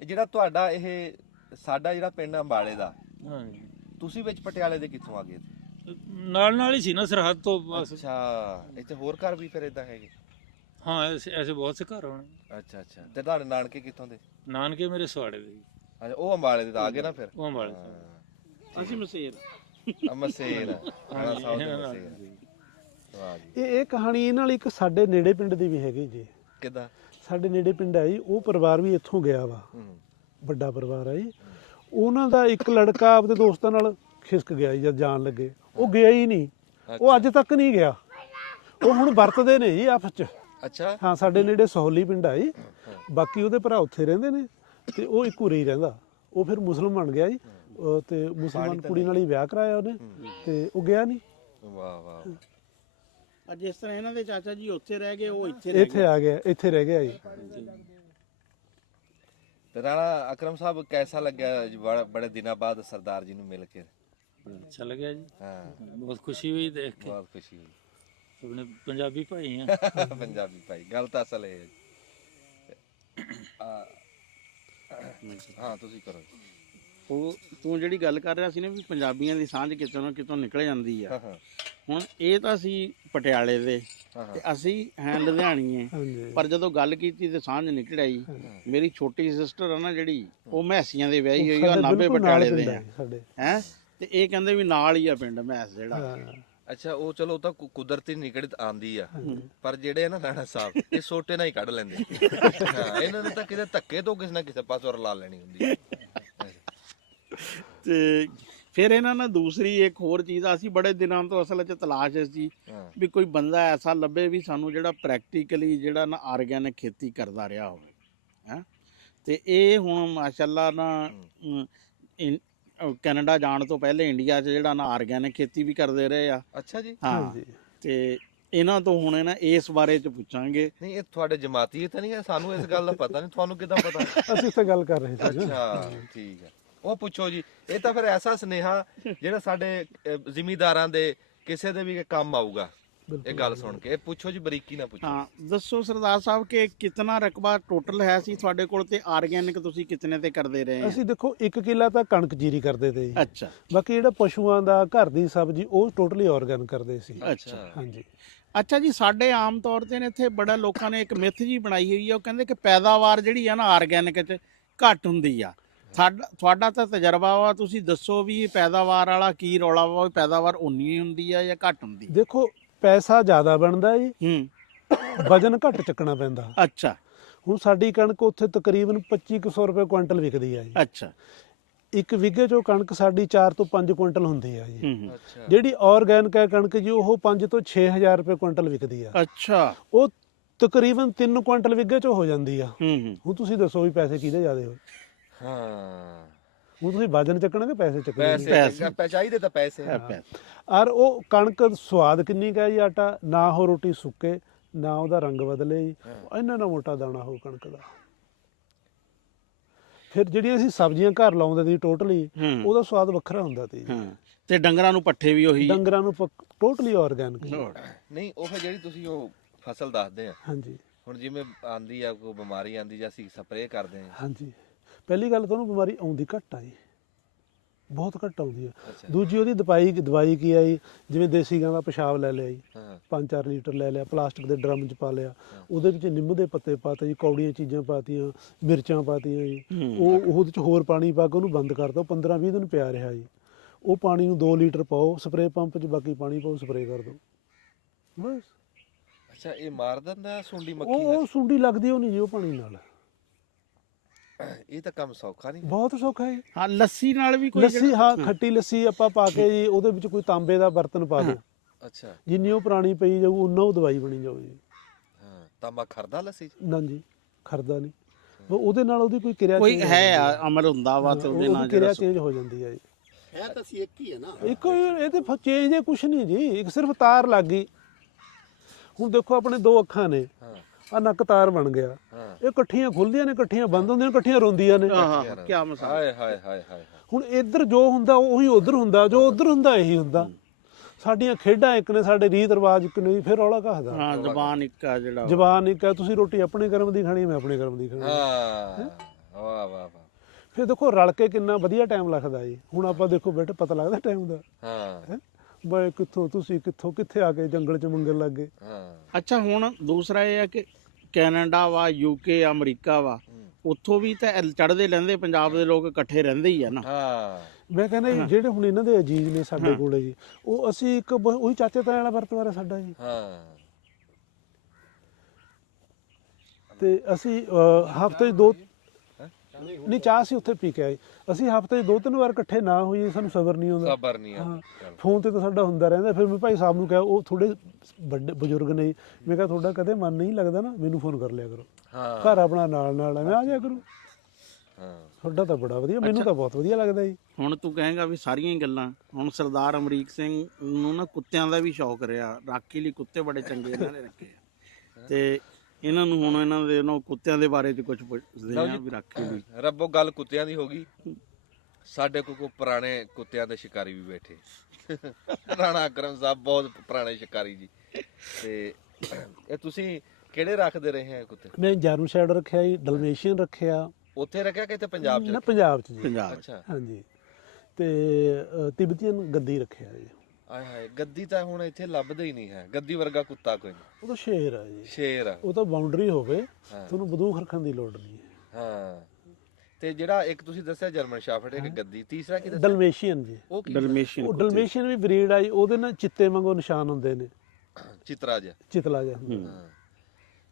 ਜਿਹੜਾ ਤੁਹਾਡਾ ਇਹ ਸਾਡਾ ਜਿਹੜਾ ਪਿੰਡ ਅੰਬਾਲੇ ਦਾ, ਹਾਂਜੀ, ਤੁਸੀਂ ਵਿੱਚ ਪਟਿਆਲੇ ਦੇ ਕਿੱਥੋਂ ਆ ਗਏ? ਨਾਲ ਹੀ ਸੀ ਨਾ ਸਰਹੱਦ ਤੋਂ ਬਸ। ਅੱਛਾ ਇੱਥੇ ਹੋਰ ਘਰ ਵੀ ਫਿਰ ਇਦਾਂ ਹੈਗੇ? ਹਾਂ ਐਸੇ ਬਹੁਤ ਸੇ ਘਰ ਹੋਣੇ। ਅੱਛਾ ਅੱਛਾ ਤੇ ਤੁਹਾਡੇ ਨਾਨਕੇ ਕਿੱਥੋਂ ਦੇ? ਨਾਨਕੇ ਮੇਰੇ ਸਵਾੜੇ ਦੇ ਜੀ। ਅੱਛਾ ਉਹ ਅੰਬਾਲੇ ਦੇ ਤਾਂ ਆ ਗਏ ਨਾ ਫਿਰ? ਉਹ ਅੰਬਾਲੇ ਅਸੀਂ ਮਸੇਰ। ਮਸੇਰ ਹਾਂਜੀ, ਸਾਊਥ ਇਹਨਾਂ ਨਾਲ। ਮਸੇਰ। ਵਾਹ ਜੀ। ਇਹ ਕਹਾਣੀ ਇਹਨਾਂ ਨਾਲ ਇੱਕ ਸਾਡੇ ਨੇੜੇ ਪਿੰਡ ਦੀ ਵੀ ਹੈਗੀ ਜੀ। ਕਿੱਦਾਂ? ਸਾਡੇ ਨੇੜੇ ਪਿੰਡ ਹੈ ਜੀ, ਉਹ ਪਰਿਵਾਰ ਵੀ ਇੱਥੋਂ ਗਿਆ ਵਾ, ਵੱਡਾ ਪਰਿਵਾਰ ਹੈ ਜੀ। ਉਹਨਾਂ ਦਾ ਇੱਕ ਲੜਕਾ ਆਪਦੇ ਦੋਸਤਾਂ ਨਾਲ ਖਿਸਕ ਗਿਆ ਜੀ ਜਦ ਜਾਣ ਲੱਗੇ, ਉਹ ਗਿਆ ਹੀ ਨਹੀਂ, ਉਹ ਅੱਜ ਤੱਕ ਨਹੀਂ ਗਿਆ। ਉਹ ਹੁਣ ਵਰਤਦੇ ਨੇ ਜੀ ਆਪਸ ਚ। ਅੱਛਾ ਹਾਂ ਸਾਡੇ ਨੇੜੇ ਸਹੌਲੀ ਪਿੰਡ ਆ ਜੀ, ਬਾਕੀ ਉਹਦੇ ਭਰਾ ਉੱਥੇ ਰਹਿੰਦੇ ਨੇ ਤੇ ਉਹ ਇੱਕ ਉਰੇ ਹੀ ਰਹਿੰਦਾ। ਉਹ ਫਿਰ ਮੁਸਲਮਾਨ ਬਣ ਗਿਆ ਜੀ, ਤੇ ਮੁਸਲਮਾਨ ਕੁੜੀ ਨਾਲ ਹੀ ਵਿਆਹ ਕਰਾਇਆ ਉਹਨੇ, ਤੇ ਉਹ ਗਿਆ ਨਹੀਂ। ਵਾਹ ਵਾਹ। ਅੱਜ ਇਸ ਤਰ੍ਹਾਂ ਇਹਨਾਂ ਦੇ ਚਾਚਾ ਜੀ ਉੱਥੇ ਰਹਿ ਗਏ, ਉਹ ਇੱਥੇ ਆ ਗਿਆ, ਇੱਥੇ ਰਹਿ ਗਿਆ ਜੀ। ਤੇ ਰਾਣਾ ਅਕਰਮ ਸਾਹਿਬ ਕੈਸਾ ਲੱਗਿਆ ਜੀ ਬੜੇ ਦਿਨਾਂ ਬਾਅਦ ਸਰਦਾਰ ਜੀ ਨੂੰ ਮਿਲ ਕੇ? ਅੱਛਾ ਲੱਗਿਆ ਜੀ, ਹਾਂ ਬਹੁਤ ਖੁਸ਼ੀ ਹੋਈ ਦੇਖ ਕੇ। ਬਹੁਤ ਖੁਸ਼ੀ ਹੋਈ। ਆਪਣੇ ਪੰਜਾਬੀ ਭਾਈ ਆ। ਪੰਜਾਬੀ ਭਾਈ ਗੱਲ ਤਾਂ ਅਸਲ ਇਹ ਹੈ। ਹਾਂ ਤੁਸੀਂ ਕਰੋ। ਉਹ ਤੂੰ ਜਿਹੜੀ ਗੱਲ ਕਰ ਰਿਹਾ ਸੀ ਨਾ ਵੀ ਪੰਜਾਬੀਆਂ ਦੀ ਸਾਂਝ ਕਿਤੋਂ ਨਾ ਕਿਤੋਂ ਨਿਕਲ ਜਾਂਦੀ ਆ। ਹਾਂ ਹਾਂ ਹੁਣ ਇਹ ਤਾਂ ਅਸੀਂ ਪਟਿਆਲੇ ਦੇ ਹਾਂ ਤੇ ਅਸੀਂ ਹੈ ਲੁਧਿਆਣੀਏ, ਹਾਂਜੀ ਪਰ ਜਦੋਂ ਗੱਲ ਕੀਤੀ ਤੇ ਸਾਂਝ ਨਿਕਲ ਆਈ। ਮੇਰੀ ਛੋਟੀ ਸਿਸਟਰ ਆ ਨਾ ਜਿਹੜੀ, ਉਹ ਮਹਿਸੀਆਂ ਦੇ ਵਿਆਹੀ ਹੋਈ ਆ, ਸਾਡੇ 90 ਬਿਲਕੁਲ ਨਾਲ ਪਟਿਆਲੇ ਦੇ ਪਿੰਡ ਆ ਹੈ ਸਾਡੇ। ਹੈ। ਤੇ ਇਹ ਕਹਿੰਦੇ ਵੀ ਨਾਲ ਹੀ ਆ ਪਿੰਡ ਮਹਿਸ ਜਿਹੜਾ। ਹਾਂ ਅੱਛਾ ਉਹ ਚਲੋ ਉਹ ਤਾਂ ਕੁਦਰਤੀ ਨਿਕੜ ਆਂਦੀ ਆ, ਪਰ ਜਿਹੜੇ ਆ ਨਾ ਰਾਣਾ ਸਾਹਿਬ ਇਹ ਸੋਟੇ ਨਾਲ ਹੀ ਕੱਢ ਲੈਂਦੇ। ਹਾਂ ਇਹਨਾਂ ਨੇ ਤਾਂ ਕਿਤੇ ਧੱਕੇ ਤੋਂ ਕਿਸੇ ਨਾ ਕਿਸੇ ਪਾਸੋਂ ਰਲਾ ਲੈਣੀ ਹੁੰਦੀ। ਤੇ ਫਿਰ ਇਹਨਾਂ ਨੇ ਦੂਸਰੀ ਇੱਕ ਹੋਰ ਚੀਜ਼, ਅਸੀਂ ਬੜੇ ਦਿਨਾਂ ਤੋਂ ਅਸਲ 'ਚ ਤਲਾਸ਼ ਸੀ ਵੀ ਕੋਈ ਬੰਦਾ ਐਸਾ ਲੱਭੇ ਵੀ ਸਾਨੂੰ ਜਿਹੜਾ ਪ੍ਰੈਕਟੀਕਲੀ ਜਿਹੜਾ ਨਾ ਆਰਗੈਨਿਕ ਖੇਤੀ ਕਰਦਾ ਰਿਹਾ ਹੋਵੇ ਹੈ। ਤੇ ਇਹ ਹੁਣ ਮਾਸ਼ਾਅੱਲਾ ਨਾ ਕੈਨੇਡਾ ਜਾਣ ਤੋਂ ਪਹਿਲੇ ਇੰਡੀਆ 'ਚ ਜਿਹੜਾ ਨਾ ਆਰਗੈਨਿਕ ਖੇਤੀ ਵੀ ਕਰਦੇ ਰਹੇ ਆ। ਅੱਛਾ ਜੀ। ਹਾਂ ਤੇ ਇਹਨਾਂ ਤੋਂ ਹੁਣ ਨਾ ਇਸ ਬਾਰੇ 'ਚ ਪੁੱਛਾਂਗੇ। ਨਹੀਂ ਇਹ ਤੁਹਾਡੇ ਜਮਾਤੀ ਤਾਂ ਨਹੀਂ ਹੈ, ਸਾਨੂੰ ਇਸ ਗੱਲ ਦਾ ਪਤਾ ਨਹੀਂ, ਤੁਹਾਨੂੰ ਕਿੱਦਾਂ ਪਤਾ? ਅਸੀਂ ਤਾਂ ਗੱਲ ਕਰ ਰਹੇ ਸੀ। ਅੱਛਾ ਠੀਕ ਹੈ। ਉਹ ਪੁੱਛੋ ਜੀ। ਇਹ ਤਾਂ ਫਿਰ ਐਸਾ ਸੁਨੇਹਾ ਜਿਹੜਾ ਸਾਡੇ ਜ਼ਿਮੀਂਦਾਰਾਂ ਦੇ ਕਿਸੇ ਦੇ ਵੀ ਕੰਮ ਆਊਗਾ ਇਹ ਗੱਲ ਸੁਣ ਕੇ। ਇਹ ਪੁੱਛੋ ਜੀ, ਬਰੀਕੀ ਨਾਲ ਪੁੱਛੋ। ਹਾਂ ਦੱਸੋ ਸਰਦਾਰ ਸਾਹਿਬ ਕਿ ਕਿੰਨਾ ਰਕਬਾ ਟੋਟਲ ਹੈ ਸੀ ਤੁਹਾਡੇ ਕੋਲ, ਤੇ ਆਰਗੈਨਿਕ ਤੁਸੀਂ ਕਿਤਨੇ ਤੇ ਕਰਦੇ ਰਹੇ ਆ? ਅਸੀਂ ਦੇਖੋ 1 ਕਿੱਲਾ ਤਾਂ ਕਣਕ ਜੀਰੀ ਕਰਦੇ ਤੇ ਜੀ। ਅੱਛਾ ਬਾਕੀ ਜਿਹੜਾ ਪਸ਼ੂਆਂ ਦਾ ਘਰ ਦੀ ਸਬਜ਼ੀ ਉਹ ਟੋਟਲੀ ਆਰਗੈਨਿਕ ਕਰਦੇ ਸੀ। ਅੱਛਾ ਹਾਂਜੀ ਅੱਛਾ ਜੀ। ਸਾਡੇ ਆਮ ਤੌਰ ਤੇ ਨੇ ਇੱਥੇ ਬੜਾ ਲੋਕਾਂ ਨੇ ਇੱਕ ਮਿੱਥ ਜੀ ਬਣਾਈ ਹੋਈ ਆ, ਉਹ ਕਹਿੰਦੇ ਕਿ ਪੈਦਾਵਾਰ ਜਿਹੜੀ ਆ ਨਾ ਆਰਗੈਨਿਕ 'ਚ ਘੱਟ ਹੁੰਦੀ ਆ। ਤੁਹਾਡਾ ਤਾਂ ਤਜਰਬਾ ਵਾ, ਤੁਸੀਂ ਦੱਸੋ ਵੀ ਇਹ ਪੈਦਾਵਾਰ ਵਾਲਾ ਕੀ ਰੌਲਾ ਵਾ? ਪੈਦਾਵਾਰ ਉਨੀ ਹੀ ਹੁੰਦੀ ਆ ਜਾਂ ਘੱਟ ਹੁੰਦੀ? ਦੇਖੋ ਪੈਸਾ ਜ਼ਿਆਦਾ ਬਣਦਾ ਜੀ, ਹੂੰ ਵਜਨ ਘੱਟ ਚੱਕਣਾ ਪੈਂਦਾ। ਅੱਛਾ ਹੁਣ ਸਾਡੀ ਕਣਕ ਉੱਥੇ ਤਕਰੀਬਨ 2500 ਰੁਪਏ ਕੁਇੰਟਲ ਵਿਕਦੀ ਆ ਜੀ। ਅੱਛਾ ਇੱਕ ਵਿਗੇ ਚੋਂ ਕਣਕ ਸਾਡੀ 4 ਤੋਂ 5 ਕੁਇੰਟਲ ਹੁੰਦੀ ਆ ਜੀ। ਹੂੰ ਅੱਛਾ ਜਿਹੜੀ ਆਰਗੈਨਿਕ ਹੈ ਕਣਕ ਜੀ, ਉਹ 5 ਤੋਂ 6000 ਰੁਪਏ ਕੁਇੰਟਲ ਵਿਕਦੀ ਆ। ਅੱਛਾ ਉਹ ਤਕਰੀਬਨ 3 ਕੁਇੰਟਲ ਵਿਗੇ ਚੋਂ ਹੋ ਜਾਂਦੀ ਆ। ਹੂੰ ਹੁਣ ਤੁਸੀਂ ਦੱਸੋ ਵੀ ਪੈਸੇ ਕਿਹਦੇ ਜ਼ਿਆਦੇ ਹੋਏ? ਹਾਂ ਹੁਣ ਤੁਸੀਂ ਵਜਨ ਚੱਕਣਾ ਕਿ ਪੈਸੇ ਚੱਕਣੇ? ਪੈਸੇ ਚਾਹੀਦੇ ਤਾਂ ਪੈਸੇ। ਔਰ ਉਹ ਕਣਕ ਸਵਾਦ ਕਿੰਨੀ ਕਾ ਜੀ, ਆਟਾ ਨਾ ਹੋ ਰੋਟੀ ਸੁੱਕੇ ਨਾ ਉਹਦਾ ਰੰਗ ਬਦਲੇ ਜੀ, ਇੰਨਾ ਨਾ ਮੋਟਾ ਦਾਣਾ ਹੋ ਕਣਕ ਦਾ। ਫਿਰ ਜਿਹੜੀਆਂ ਅਸੀਂ ਸਬਜ਼ੀਆਂ ਘਰ ਲਾਉਂਦੇ ਸੀ ਟੋਟਲੀ, ਉਹਦਾ ਸਵਾਦ ਵੱਖਰਾ ਹੁੰਦਾ ਸੀ ਜੀ। ਤੇ ਡੰਗਰਾਂ ਨੂੰ ਪੱਠੇ ਵੀ ਉਹੀ? ਡੰਗਰਾਂ ਨੂੰ ਟੋਟਲੀ ਆਰਗੈਨਿਕ। ਨਹੀਂ ਉਹ ਫਿਰ ਜਿਹੜੀ ਤੁਸੀਂ ਉਹ ਫਸਲ ਦੱਸਦੇ ਆ, ਹਾਂਜੀ ਹੁਣ ਜਿਵੇਂ ਆਂਦੀ ਆ ਕੋਈ ਬਿਮਾਰੀ ਆਂਦੀ ਜਾਂ ਅਸੀਂ ਸਪਰੇਅ ਕਰਦੇ ਆ? ਹਾਂਜੀ ਪਹਿਲੀ ਗੱਲ ਤੁਹਾਨੂੰ ਬਿਮਾਰੀ ਆਉਂਦੀ ਘੱਟ ਆ ਜੀ, ਬਹੁਤ ਘੱਟ ਆਉਂਦੀ ਆ। ਦੂਜੀ ਉਹਦੀ ਦਵਾਈ ਕੀ ਆ ਜੀ, ਜਿਵੇਂ ਦੇਸੀ ਗਾਂ ਦਾ ਪਿਸ਼ਾਬ ਲੈ ਲਿਆ ਜੀ, 5-4 ਲੀਟਰ ਲੈ ਲਿਆ, ਪਲਾਸਟਿਕ ਦੇ ਡਰਮ 'ਚ ਪਾ ਲਿਆ, ਉਹਦੇ ਵਿੱਚ ਨਿੰਮ ਦੇ ਪੱਤੇ ਪਾਤੇ ਜੀ, ਕੌੜੀਆਂ ਚੀਜ਼ਾਂ ਪਾਤੀਆਂ, ਮਿਰਚਾਂ ਪਾਤੀਆਂ ਜੀ, ਉਹ ਉਹਦੇ 'ਚ ਹੋਰ ਪਾਣੀ ਪਾ ਕੇ ਉਹਨੂੰ ਬੰਦ ਕਰ ਦਿਓ, 15-20 ਦਿਨ ਪਿਆ ਰਿਹਾ ਜੀ। ਉਹ ਪਾਣੀ ਨੂੰ 2 ਲੀਟਰ ਪਾਓ ਸਪਰੇਅ ਪੰਪ 'ਚ, ਬਾਕੀ ਪਾਣੀ ਪਾਓ ਸਪਰੇਅ ਕਰ ਦਿਓ ਬਸ। ਅੱਛਾ ਇਹ ਮਾਰ ਦਿੰਦਾ ਸੁੰਡੀ ਮੱਖੀ? ਉਹ ਸੁੰਡੀ ਲੱਗਦੀ ਉਹ ਨਹੀਂ ਜੀ ਉਹ ਪਾਣੀ ਨਾਲ। ਇਹ ਤਾਂ ਕੰਮ ਸੌਖਾ ਨਹੀਂ? ਬਹੁਤ ਸੌਖਾ ਹੈ। ਹਾਂ ਲੱਸੀ ਨਾਲ ਵੀ ਕੋਈ? ਲੱਸੀ, ਹਾਂ ਖੱਟੀ ਲੱਸੀ ਆਪਾਂ ਪਾ ਕੇ ਜੀ ਉਹਦੇ ਵਿੱਚ ਕੋਈ ਤਾਂਬੇ ਦਾ ਬਰਤਨ ਪਾ ਦਿਓ, ਅੱਛਾ ਜਿੰਨੀ ਉਹ ਪੁਰਾਣੀ ਪਈ ਜਾਊ ਉਨਾ ਉਹ ਦਵਾਈ ਬਣੀ ਜਾਊ ਜੀ। ਹਾਂ ਤਾਂਬਾ ਖਰਦਾ ਲੱਸੀ 'ਚ? ਨਾ ਜੀ ਖਰਦਾ ਨਹੀਂ, ਉਹਦੇ ਨਾਲ ਉਹਦੀ ਕੋਈ ਕਿਰਿਆ ਕੋਈ change ਹੋ ਹੈ ਜਾਂਦੀ ਆ, ਅਮਲ ਹੁੰਦਾ ਵਾ ਤੇ ਉਹਦੇ ਨਾਲ ਉਹਦੀ ਕਿਰਿਆ ਜਿਹੜਾ ਚੇਂਜ ਹੋ ਜਾਂਦੀ ਹੈ ਜੀ। ਹੈ ਤਾਂ ਅਸੀਂ ਇੱਕ ਹੀ ਹੈ ਨਾ। ਇੱਕ ਇਹ ਤੇ ਚੇਂਜ ਹੈ ਕੁਛ ਨਹੀਂ ਜੀ, ਇੱਕ ਸਿਰਫ ਤਾਰ ਲੱਗ ਗਈ। ਹੁਣ ਦੇਖੋ ਆਪਣੇ ਦੋ ਅੱਖਾਂ ਨੇ, ਹਾਂ ਆ ਨੱਕ ਤਾਰ ਬਣ ਗਿਆ, ਹਾਂ ਇਹ ਇਕੱਠੀਆਂ ਖੁੱਲਦੀਆਂ ਨੇ, ਇਕੱਠੀਆਂ ਬੰਦ ਹੁੰਦੀਆਂ ਨੇ, ਇਕੱਠੀਆਂ ਰੋਂਦੀਆਂ ਨੇ। ਹਾਂ ਕੀ ਮਸਲਾ। ਹਾਏ ਹਾਏ ਹਾਏ ਹਾਏ ਹੁਣ ਇੱਧਰ ਜੋ ਹੁੰਦਾ ਉਹੀ ਉੱਧਰ ਹੁੰਦਾ, ਜੋ ਉੱਧਰ ਹੁੰਦਾ ਇਹੀ ਹੁੰਦਾ। ਸਾਡੀਆਂ ਖੇਡਾਂ ਇੱਕ ਨੇ, ਸਾਡੇ ਰੀਤ ਰਿਵਾਜ ਇੱਕ ਨੇ, ਫਿਰ ਰੌਲਾ ਘਸਦਾ। ਹਾਂ ਜ਼ਬਾਨ ਇੱਕ ਆ ਜਿਹੜਾ ਜ਼ਬਾਨ ਇੱਕ ਹੈ, ਤੁਸੀਂ ਰੋਟੀ ਆਪਣੇ ਕਰਮ ਦੀ ਖਾਣੀ, ਮੈਂ ਆਪਣੇ ਕਰਮ ਦੀ ਖਾਣੀ। ਹਾਂ ਵਾਹ ਵਾਹ ਵਾਹ ਫਿਰ ਦੇਖੋ ਰਲ ਕੇ ਕਿੰਨਾ ਵਧੀਆ ਟਾਈਮ ਲੱਗਦਾ ਜੀ। ਹੁਣ ਆਪਾਂ ਦੇਖੋ ਬੈਠੇ ਪਤਾ ਲੱਗਦਾ ਟਾਈਮ ਦਾ, ਹਾਂ ਬਈ ਕਿੱਥੋਂ ਤੁਸੀਂ ਕਿੱਥੋਂ ਕਿੱਥੇ ਆ ਕੇ ਜੰਗਲ 'ਚ ਮੰਗਣ ਲੱਗ ਗਏ। ਹਾਂ ਅੱਛਾ ਹੁਣ ਦੂਸਰਾ ਇਹ ਹੈ ਕਿ ਕੈਨੇਡਾ ਵਾ, ਯੂਕੇ, ਅਮਰੀਕਾ ਵਾ, ਉੱਥੋਂ ਵੀ ਤਾਂ ਚੜ੍ਹਦੇ ਲੈਂਦੇ ਪੰਜਾਬ ਦੇ ਲੋਕ ਇਕੱਠੇ ਰਹਿੰਦੇ ਹੀ ਆ ਨਾ। ਹਾਂ ਮੈਂ ਕਹਿੰਦਾ ਜੀ ਜਿਹੜੇ ਹੁਣ ਇਹਨਾਂ ਦੇ ਅਜੀਜ਼ ਨੇ ਸਾਡੇ ਕੋਲੇ ਜੀ, ਉਹ ਅਸੀਂ ਇੱਕ ਉਹੀ ਚਾਚੇ ਤਾਏ ਵਾਲਾ ਵਰਤਵਾਰਾ ਸਾਡਾ ਜੀ। ਹਾਂ ਤੇ ਅਸੀਂ ਹਫ਼ਤੇ 'ਚ ਦੋ ਨਹੀਂ ਚਾਹ ਸੀ ਉੱਥੇ ਪੀ ਕੇ ਆਏ। ਅਸੀਂ ਹਫ਼ਤੇ 'ਚ 2-3 ਵਾਰ ਇਕੱਠੇ ਨਾ ਹੋਈਏ ਸਾਨੂੰ ਸਬਰ ਨਹੀਂ ਆਉਂਦਾ। ਸਬਰ ਨਹੀਂ ਆ ਫੋਨ ਤੇ ਤਾਂ ਸਾਡਾ ਹੁੰਦਾ ਰਹਿੰਦਾ। ਫਿਰ ਮੈਂ ਭਾਈ ਸਾਹਿਬ ਨੂੰ ਕਿਹਾ, ਉਹ ਥੋੜੇ ਵੱਡੇ ਬਜ਼ੁਰਗ ਨੇ, ਮੈਂ ਕਿਹਾ ਤੁਹਾਡਾ ਕਦੇ ਮਨ ਨਹੀਂ ਲੱਗਦਾ ਨਾ, ਮੈਨੂੰ ਫੋਨ ਕਰ ਲਿਆ ਕਰੋ, ਹਾਂ ਘਰ ਆਪਣਾ ਨਾਲ ਐਵੇਂ ਆ ਜਾਇਆ ਕਰੋ। ਹਾਂ ਤੁਹਾਡਾ ਤਾਂ ਬੜਾ ਵਧੀਆ, ਮੈਨੂੰ ਤਾਂ ਬਹੁਤ ਵਧੀਆ ਲੱਗਦਾ ਜੀ। ਹੁਣ ਤੂੰ ਕਹੇਗਾ ਵੀ ਸਾਰੀਆਂ ਹੀ ਗੱਲਾਂ, ਹੁਣ ਸਰਦਾਰ ਅਮਰੀਕ ਸਿੰਘ ਨੂੰ ਨਾ ਕੁੱਤਿਆਂ ਦਾ ਵੀ ਸ਼ੌਕ ਰਿਹਾ, ਰਾਖੀ ਲਈ ਕੁੱਤੇ ਬੜੇ ਚੰਗੇ ਇਹਨਾਂ ਨੇ ਰੱਖੇ ਆ। ਤੇ ਇਹਨਾਂ ਨੂੰ ਹੁਣ ਇਹਨਾਂ ਦੇ ਕੁੱਤਿਆਂ ਦੇ ਬਾਰੇ ਚ ਕੁਝ ਪੁੱਛਦੇ ਆ ਵੀ ਰਾਖੀ ਲਈ। ਰੱਬੋ ਗੱਲ ਕੁੱਤਿਆਂ ਦੀ ਹੋ ਗਈ, ਸਾਡੇ ਕੋਲ ਪੁਰਾਣੇ ਕੁੱਤਿਆਂ ਦੇ ਸ਼ਿਕਾਰੀ ਵੀ ਬੈਠੇ। ਰਾਣਾ ਅਕਰਮ ਸਾਹਿਬ ਬਹੁਤ ਪੁਰਾਣੇ ਸ਼ਿਕਾਰੀ ਜੀ। ਤੇ ਇਹ ਤੁਸੀਂ ਕਿਹੜੇ ਰੱਖਦੇ ਰਹੇ ਆ ਕੁੱਤੇ? ਮੈਂ ਜਰਮਨ ਸ਼ੈਡਰ ਰੱਖਿਆ ਜੀ, ਡਲਮੇਸ਼ੀਅਨ ਰੱਖਿਆ। ਉੱਥੇ ਰੱਖਿਆ ਕਿ ਇੱਥੇ ਪੰਜਾਬ ਚ ਨਾ ਰੱਖਿਆ? ਪੰਜਾਬ 'ਚ ਜੀ। ਪੰਜਾਬ ਅੱਛਾ ਹਾਂਜੀ, ਤੇ ਤਿੱਬਤੀਅਨ ਗੱਦੀ ਰੱਖਿਆ ਜੀ। ਆਏ ਹਾਏ ਗੱਦੀ ਤਾਂ ਹੁਣ ਇੱਥੇ ਲੱਭਦਾ ਹੀ ਨਹੀਂ ਹੈ, ਗੱਦੀ ਵਰਗਾ ਕੁੱਤਾ ਕੋਈ ਨਹੀਂ। ਉਹ ਤਾਂ ਸ਼ੇਰ ਆ ਜੀ, ਸ਼ੇਰ ਆ। ਉਹ ਤਾਂ ਬਾਉਂਡਰੀ ਹੋਵੇ, ਹਾਂ। ਤੁਹਾਨੂੰ ਬੰਦੂਕ ਰੱਖਣ ਦੀ ਲੋੜ ਨਹੀਂ ਹੈ। ਹਾਂ ਤੇ ਜਿਹੜਾ ਇੱਕ ਤੁਸੀਂ ਦੱਸਿਆ ਜਰਮਨ ਸ਼ਾਫਟ, ਇੱਕ ਗੱਦੀ, ਤੀਸਰਾ ਕੀ ਦੱਸਿਆ? ਡਲਮੇਸ਼ੀਅਨ ਜੀ। ਉਹ ਕੀ ਡਲਮੇਸ਼ੀਅਨ ਉਹ ਡਲਮੇਸ਼ੀਅਨ ਵੀ ਬਰੀਡ ਆ ਜੀ, ਉਹਦੇ ਨਾਲ ਚਿੱਤੇ ਵਾਂਗੂ ਨਿਸ਼ਾਨ ਹੁੰਦੇ ਨੇ, ਚਿਤਰਾ ਜਿਹਾ? ਚਿਤਲਾ ਜਿਹਾ ਹੁੰਦਾ। ਹਾਂ